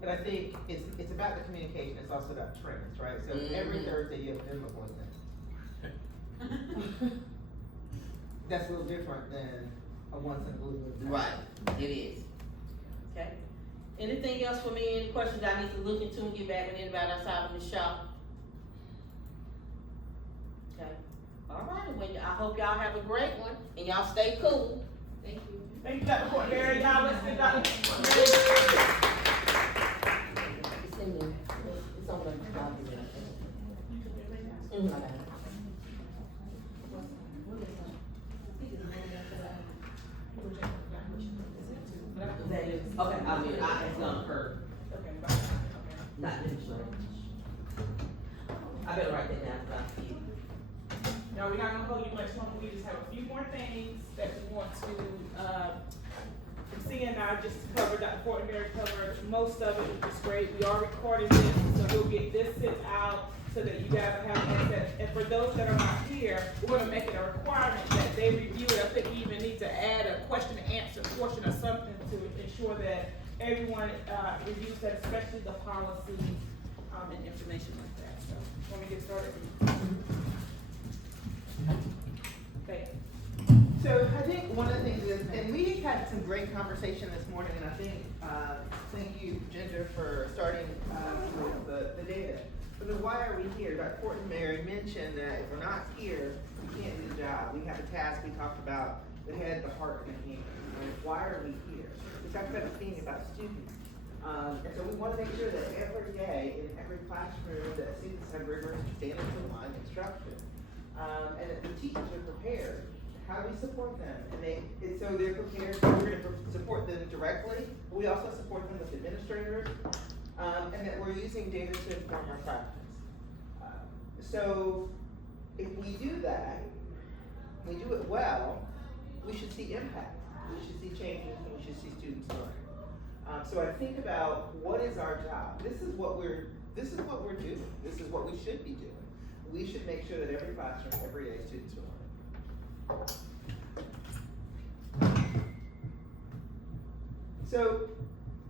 But I think it's about the communication, it's also about trends, right? So every Mhm. Thursday you have a dental appointment. That's a little different than a once in a blue moon. Right, it is. Okay? Anything else for me? Any questions I need to look into and get back with anybody outside of the shop? Okay. All right, well, I hope y'all have a great one and y'all stay cool. Thank you. Thank you, Dr. Portberry. Y'all, let's give Dr. It's in there. It's on the document. Okay, I mean, it's gonna hurt, Okay, bye. Okay. not insurance. I better write that down, because I see. No, we're not gonna hold you much longer, we just have a few more things that we want to, see, and I just covered, Dr. Portberry covered most of it, which is great. We are recording this, so we'll get this sent out so that you guys have access. And for those that are not here, we're gonna make it a requirement that they review it. I think we even need to add a question and answer portion or something to ensure that everyone, reviews that, especially the policies, and information like that. So, when we get started. Okay. So I think one of the things is, and we had some great conversation this morning, and I think, thank you, Ginger, for starting, the data. Because why are we here? Dr. Portberry mentioned that if we're not here, we can't do the job. We have a task, we talked about the head, the heart, and the hand. Right? Why are we here? We talked about being about students. And so we want to make sure that every day, in every classroom, that students have rigorous standards of line instruction. And that the teachers are prepared. How do we support them? And so they're prepared, so we're gonna support them directly, but we also support them with administrators, and that we're using data to inform our practice. So if we do that, we do it well, we should see impact, we should see changes, and we should see students learn. So I think about what is our job? This is what we're doing. This is what we should be doing. We should make sure that every classroom, every day, students are learning. So,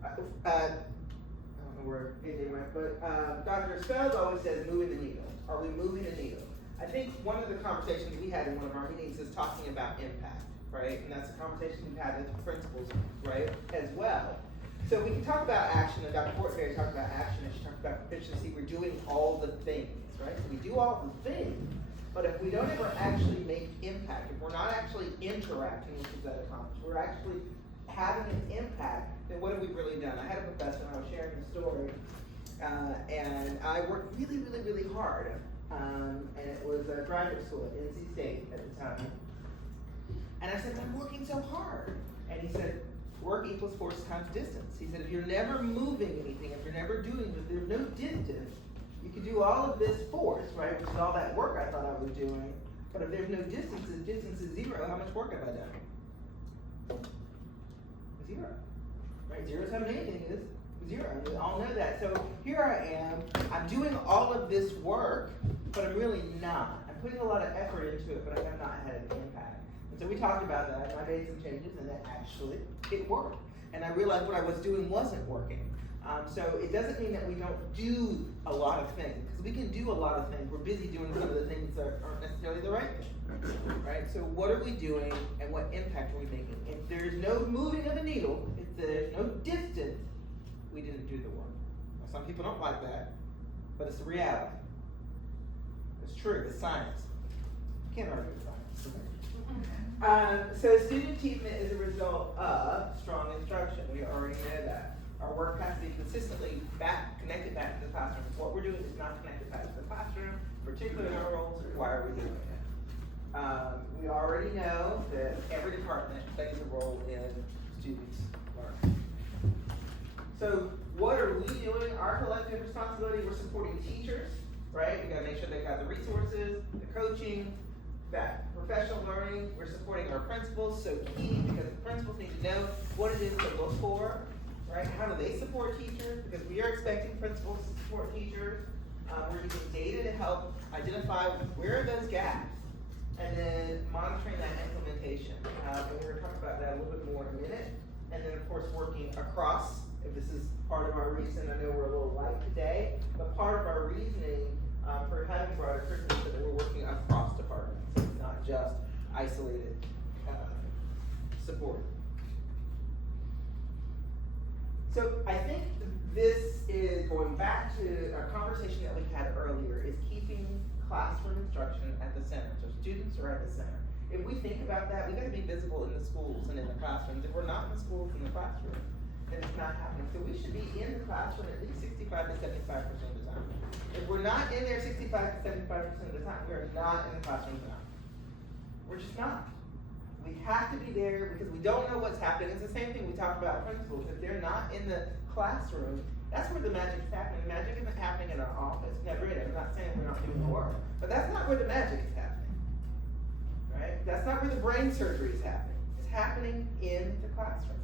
I don't know where AJ went, but Dr. Spells always says moving the needle. Are we moving the needle? I think one of the conversations we had in one of our meetings is talking about impact, right? And that's a conversation we've had with the principals, right, as well. So we can talk about action, and Dr. Portberry talked about action, and she talked about proficiency. We're doing all the things, right? So we do all the things, But if we don't ever actually make impact, if we're not actually interacting with these other comments, we're actually having an impact, then what have we really done? I had a professor, and I was sharing the story, and I worked really, really, really hard. And it was a graduate school at NC State at the time. And I said, I'm working so hard. And he said, work equals force times distance. He said, if you're never moving anything, if you're never doing, if there's no distance, you can do all of this force, right, which is all that work I thought I was doing. But if there's no distance, if distance is zero, how much work have I done? Zero. Right, zero times anything is zero. We all know that. So here I am, I'm doing all of this work, but I'm really not. I'm putting a lot of effort into it, but I have not had an impact. And so we talked about that, and I made some changes, and it worked. And I realized what I was doing wasn't working. So it doesn't mean that we don't do a lot of things, because we can do a lot of things. We're busy doing some of the things that aren't necessarily the right thing, right? So what are we doing, and what impact are we making? If there's no moving of a needle, if there's no distance, we didn't do the work. Now, some people don't like that, but it's the reality. It's true, it's science. Can't argue with science. So student achievement is a result of strong instruction. We already know that. Our work has to be consistently connected back to the classroom. What we're doing is not connected back to the classroom, particularly our roles. Why are we doing it? We already know that every department plays a role in students' learning. So what are we doing? Our collective responsibility, we're supporting teachers, right? We gotta make sure they got the resources, the coaching, that professional learning. We're supporting our principals, so key, because the principals need to know what it is to look for, right? How do they support teachers? Because we are expecting principals to support teachers. We're using data to help identify where are those gaps, and then monitoring that implementation. And we're gonna talk about that a little bit more in a minute. And then of course working across, if this is part of our reason, I know we're a little light today, but part of our reasoning for having broader curriculum is that we're working across departments. It's not just isolated support. So I think this is going back to our conversation that we had earlier, is keeping classroom instruction at the center. So students are at the center. If we think about that, we gotta be visible in the schools and in the classrooms. If we're not in the schools and the classroom, then it's not happening. So we should be in the classroom at least 65 to 75% of the time. If we're not in there 65 to 75% of the time, we are not in the classroom enough. We're just not. We have to be there because we don't know what's happening. It's the same thing we talk about principals. If they're not in the classroom, that's where the magic is happening. The magic isn't happening in our office. Now, granted, I'm not saying we're not doing the work, but that's not where the magic is happening, right? That's not where the brain surgery is happening. It's happening in the classroom.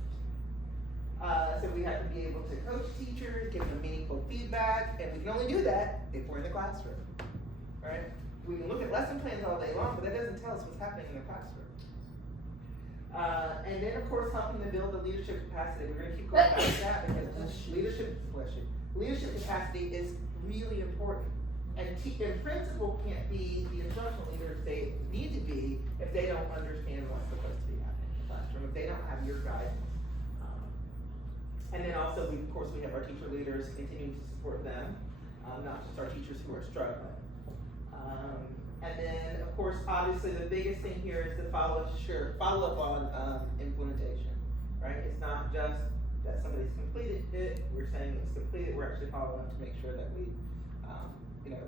So we have to be able to coach teachers, give them meaningful feedback, and we can only do that if we're in the classroom, right? We can look at lesson plans all day long, but that doesn't tell us what's happening in the classroom. And then of course helping to build the leadership capacity. We're gonna keep going back to that because leadership capacity is really important. And principal can't be the instructional leaders they need to be if they don't understand what's supposed to be happening in the classroom, if they don't have your guidance. And then also, of course, we have our teacher leaders continuing to support them, not just our teachers who are struggling. And then, of course, obviously, the biggest thing here is to follow up on implementation, right? It's not just that somebody's completed it, we're saying it's completed, we're actually following up to make sure that we,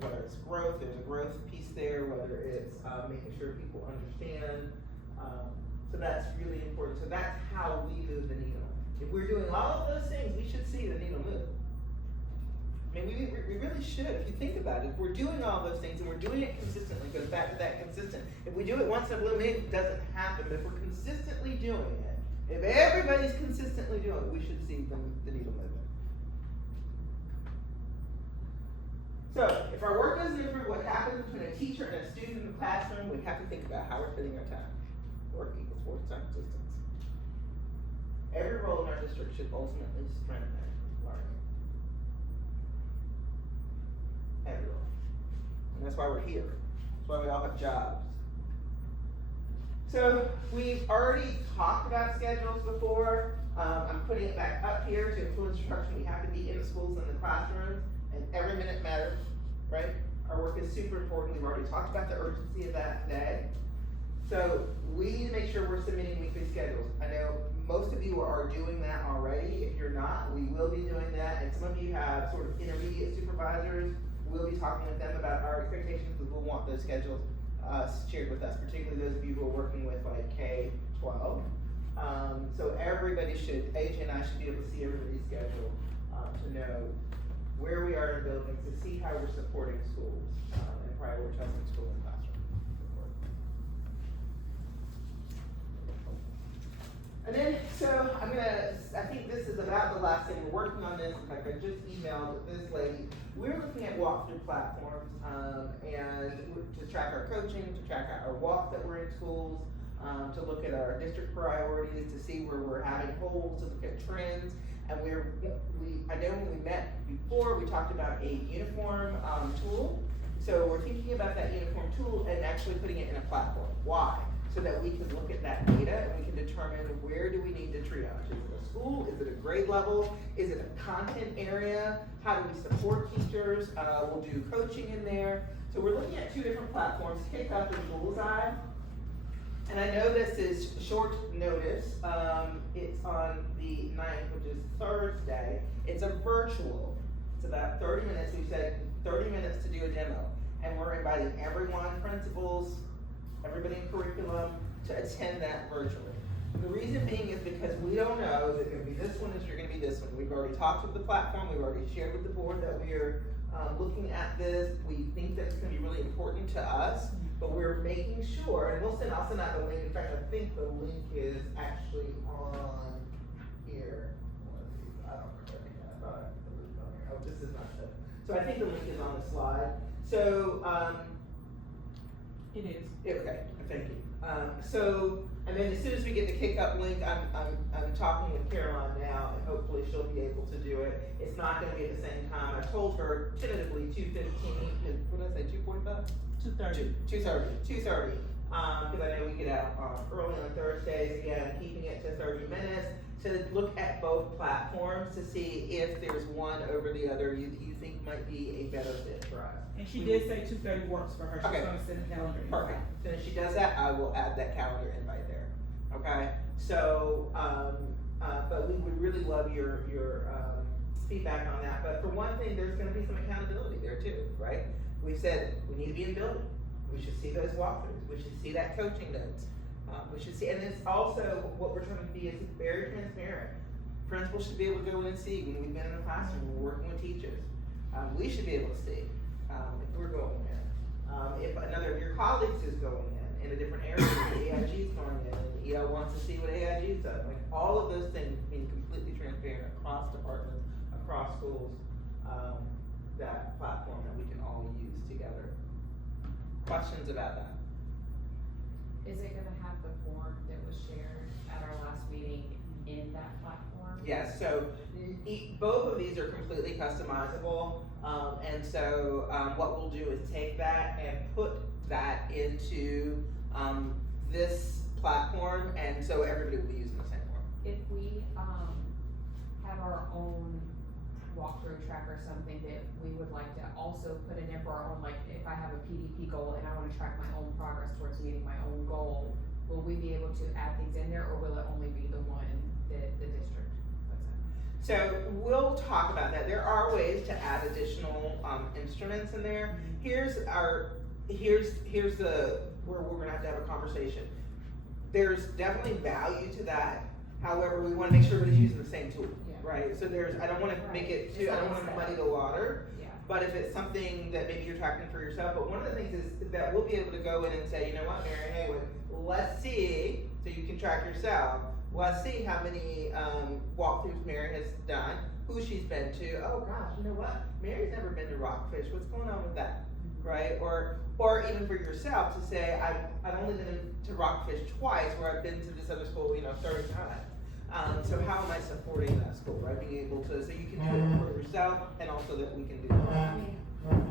whether it's growth, there's a growth piece there, whether it's making sure people understand. So that's really important. So that's how we move the needle. If we're doing all of those things, we should see the needle move. I mean, we really should, if you think about it. If we're doing all those things and we're doing it consistently, it goes back to that consistent. If we do it once in a blue moon, it doesn't happen. But if we're consistently doing it, if everybody's consistently doing it, we should see the needle moving. So, if our work doesn't improve, what happens between a teacher and a student in the classroom, we have to think about how we're spending our time. Work equals force times distance. Every role in our district should ultimately strengthen learning. Every role. And that's why we're here. That's why we all have jobs. So we've already talked about schedules before. I'm putting it back up here to influence instruction. We have to be in the schools and the classrooms, and every minute matters, right? Our work is super important. We've already talked about the urgency of that today. So we need to make sure we're submitting weekly schedules. I know most of you are doing that already. If you're not, we will be doing that. And some of you have sort of intermediate supervisors. We'll be talking with them about our expectations, because we'll want those schedules shared with us, particularly those of you who are working with like K-12. So everybody should, AJ and I should be able to see everybody's schedule, to know where we are in buildings, to see how we're supporting schools, and prioritizing school and classroom support. And then, so I think this is about the last thing. We're working on this. In fact, I just emailed this lady. We're looking at walkthrough platforms, and to track our coaching, to track our walk that we're in schools, to look at our district priorities, to see where we're having holes, to look at trends. And I know when we met before, we talked about a uniform tool. So we're thinking about that uniform tool and actually putting it in a platform. Why? So that we can look at that data and we can determine where do we need to triage. Is it a school? Is it a grade level? Is it a content area? How do we support teachers? We'll do coaching in there. So we're looking at two different platforms, K-Cup and Bullseye. And I know this is short notice. It's on the 9th, which is Thursday. It's a virtual. It's about 30 minutes. We said 30 minutes to do a demo. And we're inviting everyone, principals, everybody in curriculum, to attend that virtually. The reason being is because we don't know, is it gonna be this one, is it gonna be this one? We've already talked with the platform, we've already shared with the board that we're looking at this. We think that it's gonna be really important to us, but we're making sure, and I'll send out the link. In fact, I think the link is actually on here. I don't remember. I thought it was on here. Oh, this is not so. So I think the link is on the slide. So, It is. okay, thank you. And then as soon as we get the K-Cup link, I'm talking with Caroline now, and hopefully she'll be able to do it. It's not gonna be at the same time. I told her tentatively 2:15, what did I say, 2:45? 2:30. 2:30, because I know we get out early on Thursdays, again, keeping it to 30 minutes, to look at both platforms to see if there's one over the other you think might be a better fit for us. And she did say 2:30 works for her. She's Okay. gonna send a calendar invite. Perfect. So if she does that, I will add that calendar invite there. Okay? So, but we would really love your feedback on that. But for one thing, there's gonna be some accountability there too, right? We said we need to be in building. We should see those walkthroughs. We should see that coaching notes. We should see, and it's also what we're trying to be is very transparent. Principals should be able to go in and see when we've been in the classroom, we're working with teachers. We should be able to see if we're going in. If another of your colleagues is going in a different area, the AIG is going in, and the EL wants to see what AIG's done. Like all of those things being completely transparent across departments, across schools, that platform that we can all use together. Questions about that? Is it gonna have the form that was shared at our last meeting in that platform? Yes, so both of these are completely customizable, and so what we'll do is take that and put that into this platform, and so everybody will be using the same form. If we, have our own walkthrough track or something that we would like to also put in there for our own, like if I have a PDP goal and I wanna track my own progress towards meeting my own goal, will we be able to add things in there, or will it only be the one that the district puts in? So we'll talk about that. There are ways to add additional instruments in there. Here's the where we're gonna have to have a conversation. There's definitely value to that. However, we wanna make sure everybody's using the same tool, Yeah. right? So I don't wanna make it too, I don't wanna muddy the water. Yeah. But if it's something that maybe you're tracking for yourself, but one of the things is that we'll be able to go in and say, you know what, Mary Haywood, let's see, so you can track yourself, let's see how many walkthroughs Mary has done, who she's been to. Oh gosh, you know what, Mary's never been to Rockfish, what's going on with that, right? Or even for yourself to say, I've only been to Rockfish twice, where I've been to this other school, 30 times. So how am I supporting that school, right? Being able to, so you can do it for yourself, and also that we can do it. I mean,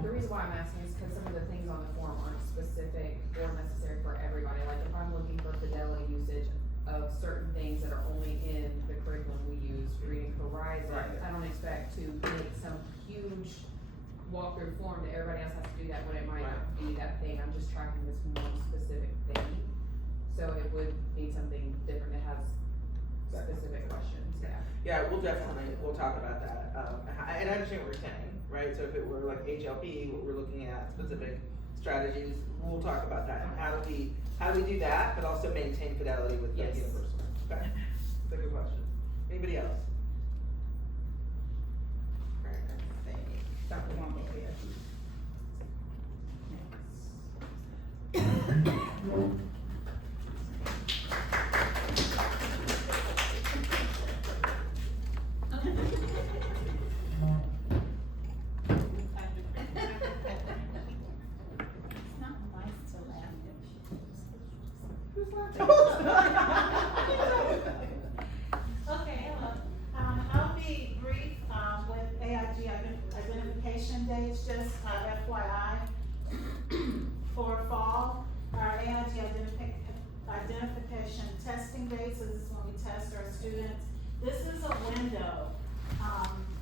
the reason why I'm asking is because some of the things on the form aren't specific or necessary for everybody. Like if I'm looking for fidelity usage of certain things that are only in the curriculum we use, Reading Horizons, Right. I don't expect to make some huge walkthrough form that everybody else has to do that when it might not be that thing, I'm just tracking this one specific thing. So it would be something different that has specific questions, yeah. Yeah, we'll talk about that, and I understand what you're saying, right? So if it were like HLP, what we're looking at, specific strategies, we'll talk about that, and how do we do that, but also maintain fidelity with the Yes. university, okay? That's a good question. Anybody else? Alright, let's see. Dr. Wambo, yeah. It's not nice to laugh Okay, hello. I'll be brief, with AIG identification dates, just FYI. For fall, our AIG identification testing dates, this is when we test our students. This is a window,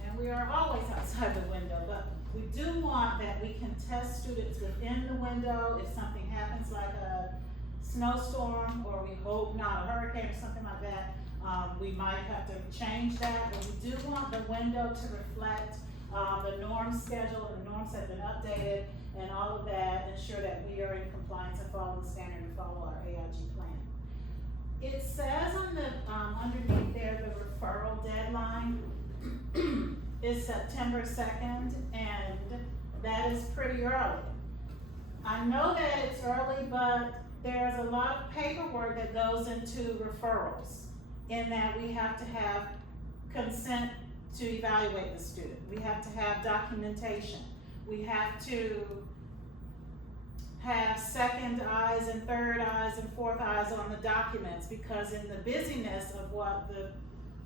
and we are always outside the window, but we do want that we can test students within the window if something happens like a snowstorm, or we hope not, a hurricane or something like that. We might have to change that, but we do want the window to reflect the norm schedule. The norms have been updated and all of that, ensure that we are in compliance and follow the standard and follow our AIG plan. It says on the, underneath there, the referral deadline is September 2nd, and that is pretty early. I know that it's early, but there's a lot of paperwork that goes into referrals, in that we have to have consent to evaluate the student. We have to have documentation. We have to have second eyes and third eyes and fourth eyes on the documents, because in the busyness of what the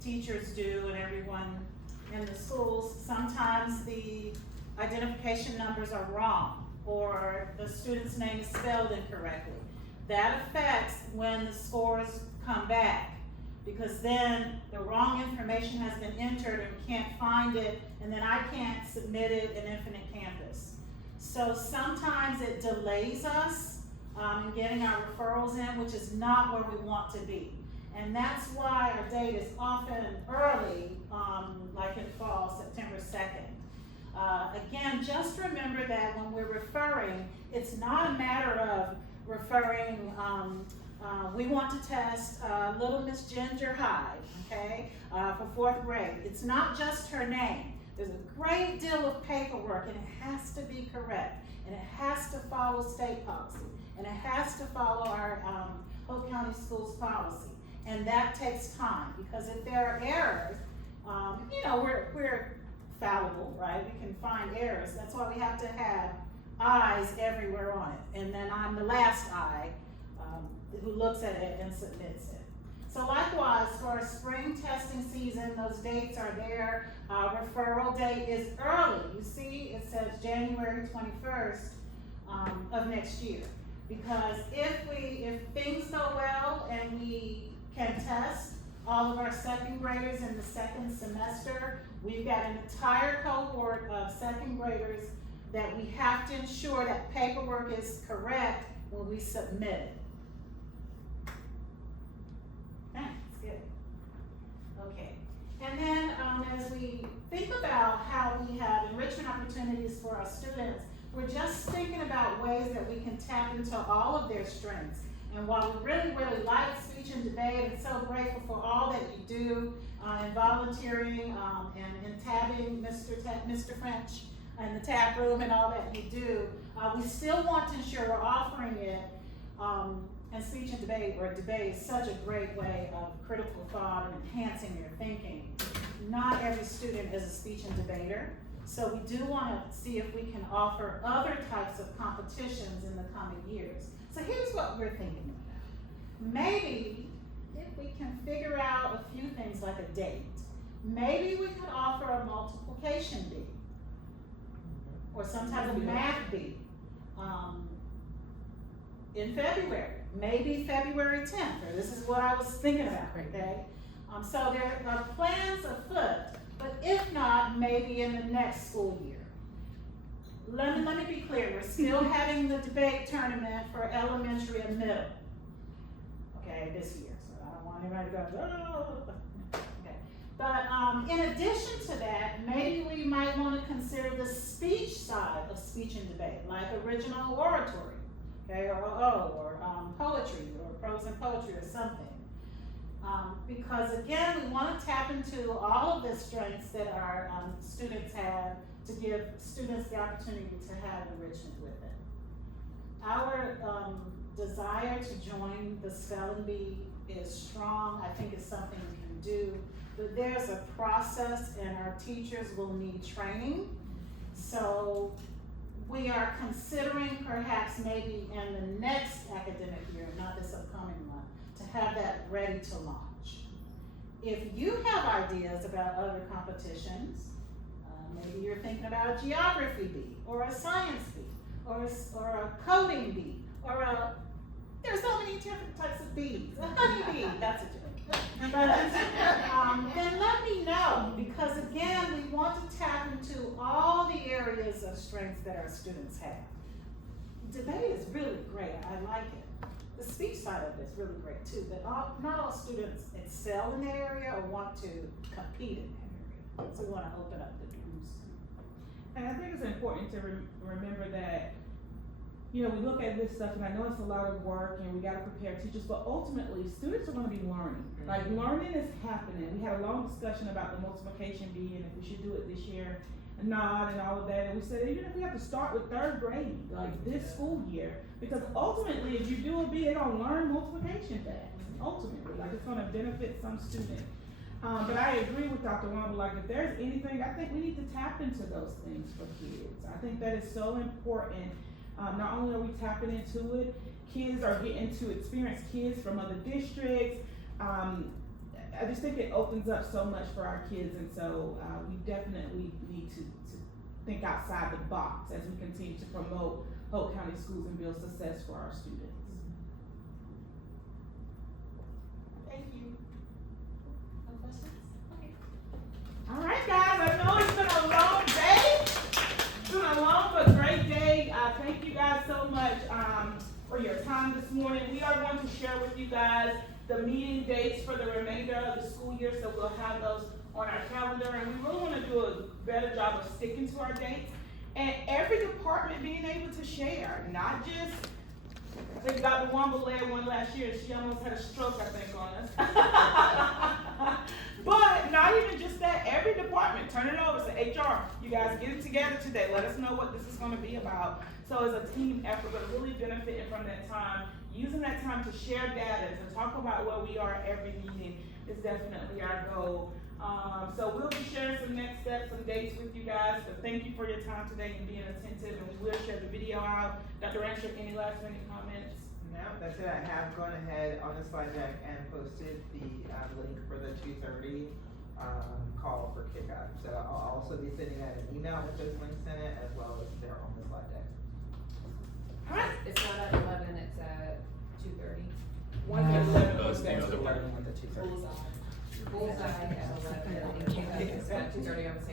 teachers do and everyone in the schools, sometimes the identification numbers are wrong, or the student's name is spelled incorrectly. That affects when the scores come back, because then the wrong information has been entered and we can't find it, and then I can't submit it in Infinite Campus. So sometimes it delays us in getting our referrals in, which is not where we want to be. And that's why our date is often early, like in fall, September 2nd. Again, just remember that when we're referring, it's not a matter of referring, we want to test little Miss Ginger Hyde, okay, for 4th grade. It's not just her name. There's a great deal of paperwork, and it has to be correct, and it has to follow state policy, and it has to follow our Hope County Schools policy. And that takes time, because if there are errors, you know, we're fallible, right? We can find errors. That's why we have to have eyes everywhere on it. And then I'm the last eye who looks at it and submits it. So likewise, for our spring testing season, those dates are there. Referral date is early. You see, it says January 21st of next year. Because if things go well and we can test all of our second graders in the second semester, we've got an entire cohort of second graders that we have to ensure that paperwork is correct when we submit it. That's good. Okay. And then as we think about how we have enrichment opportunities for our students, we're just thinking about ways that we can tap into all of their strengths. And while we really, really like speech and debate, and so grateful for all that you do in volunteering and in tabbing Mr. French in the tab room and all that you do, we still want to ensure we're offering it. And speech and debate, or debate, is such a great way of critical thought and enhancing your thinking. Not every student is a speech and debater, so we do want to see if we can offer other types of competitions in the coming years. So here's what we're thinking about. Maybe if we can figure out a few things like a date, maybe we could offer a multiplication bee, or some type of math bee in February. Maybe February 10th, or this is what I was thinking about, okay? So there are plans afoot, but if not, maybe in the next school year. let me be clear, we're still having the debate tournament for elementary and middle. Okay, this year, so I don't want anybody to go, oh. Okay. But, in addition to that, maybe we might wanna consider the speech side of speech and debate, like original oratory, okay, or poetry, or prose and poetry or something. Because again, we wanna tap into all of the strengths that our, students have to give students the opportunity to have enrichment with it. Our, desire to join the spelling bee is strong. I think it's something we can do, but there's a process and our teachers will need training. So we are considering perhaps maybe in the next academic year, not this upcoming one, to have that ready to launch. If you have ideas about other competitions, maybe you're thinking about a geography bee, or a science bee, or a coding bee, or there's so many different types of bees, a honey bee, that's a joke. But, then let me know, because again, we want to tap into all the areas of strengths that our students have. Debate is really great, I like it. The speech side of it is really great too, but not all students excel in that area or want to compete in that area. So we wanna open up the doors. And I think it's important to remember that, you know, we look at this stuff and I know it's a lot of work and we gotta prepare teachers, but ultimately, students are gonna be learning. Like, learning is happening. We had a long discussion about the multiplication bee and if we should do it this year and not and all of that. And we said, even if we have to start with 3rd grade, like this school year, because ultimately, if you do a bee, they're gonna learn multiplication facts. Ultimately, like, it's gonna benefit some student. But I agree with Dr. Wamba, like, if there's anything, I think we need to tap into those things for kids. I think that is so important. Not only are we tapping into it, kids are getting to experience kids from other districts. I just think it opens up so much for our kids, and so we definitely need to think outside the box as we continue to promote Hope County schools and build success for our students. Thank you. No questions? Okay. All right, guys, I know it's been a long day. It's been a long but great day. Thank you guys so much for your time this morning. We are going to share with you guys the meeting dates for the remainder of the school year, so we'll have those on our calendar, and we really want to do a better job of sticking to our dates, and every department being able to share, not just, I think Dr. Wamba led one last year, she almost had a stroke, I think, on us. But not even just that, every department, turn it over to HR, you guys get it together today, let us know what this is gonna be about. So it's a team effort, but really benefiting from that time, using that time to share data, to talk about where we are at every meeting is definitely our goal. So we'll be sharing some next steps, some dates with you guys, but thank you for your time today and being attentive, and we will share the video out. Dr. Rancher, any last minute comments? No, that's it. I have gone ahead on the slide deck and posted the link for the 2:30 call for kickoff. So I'll also be sending out an email with those links in it, as well as they're on the slide deck. All right. It's not at 11, it's at 2:30. One to 11, That's the other one. With the 2:30. Bullseye at 11, and kickoff is at 2:30 on the same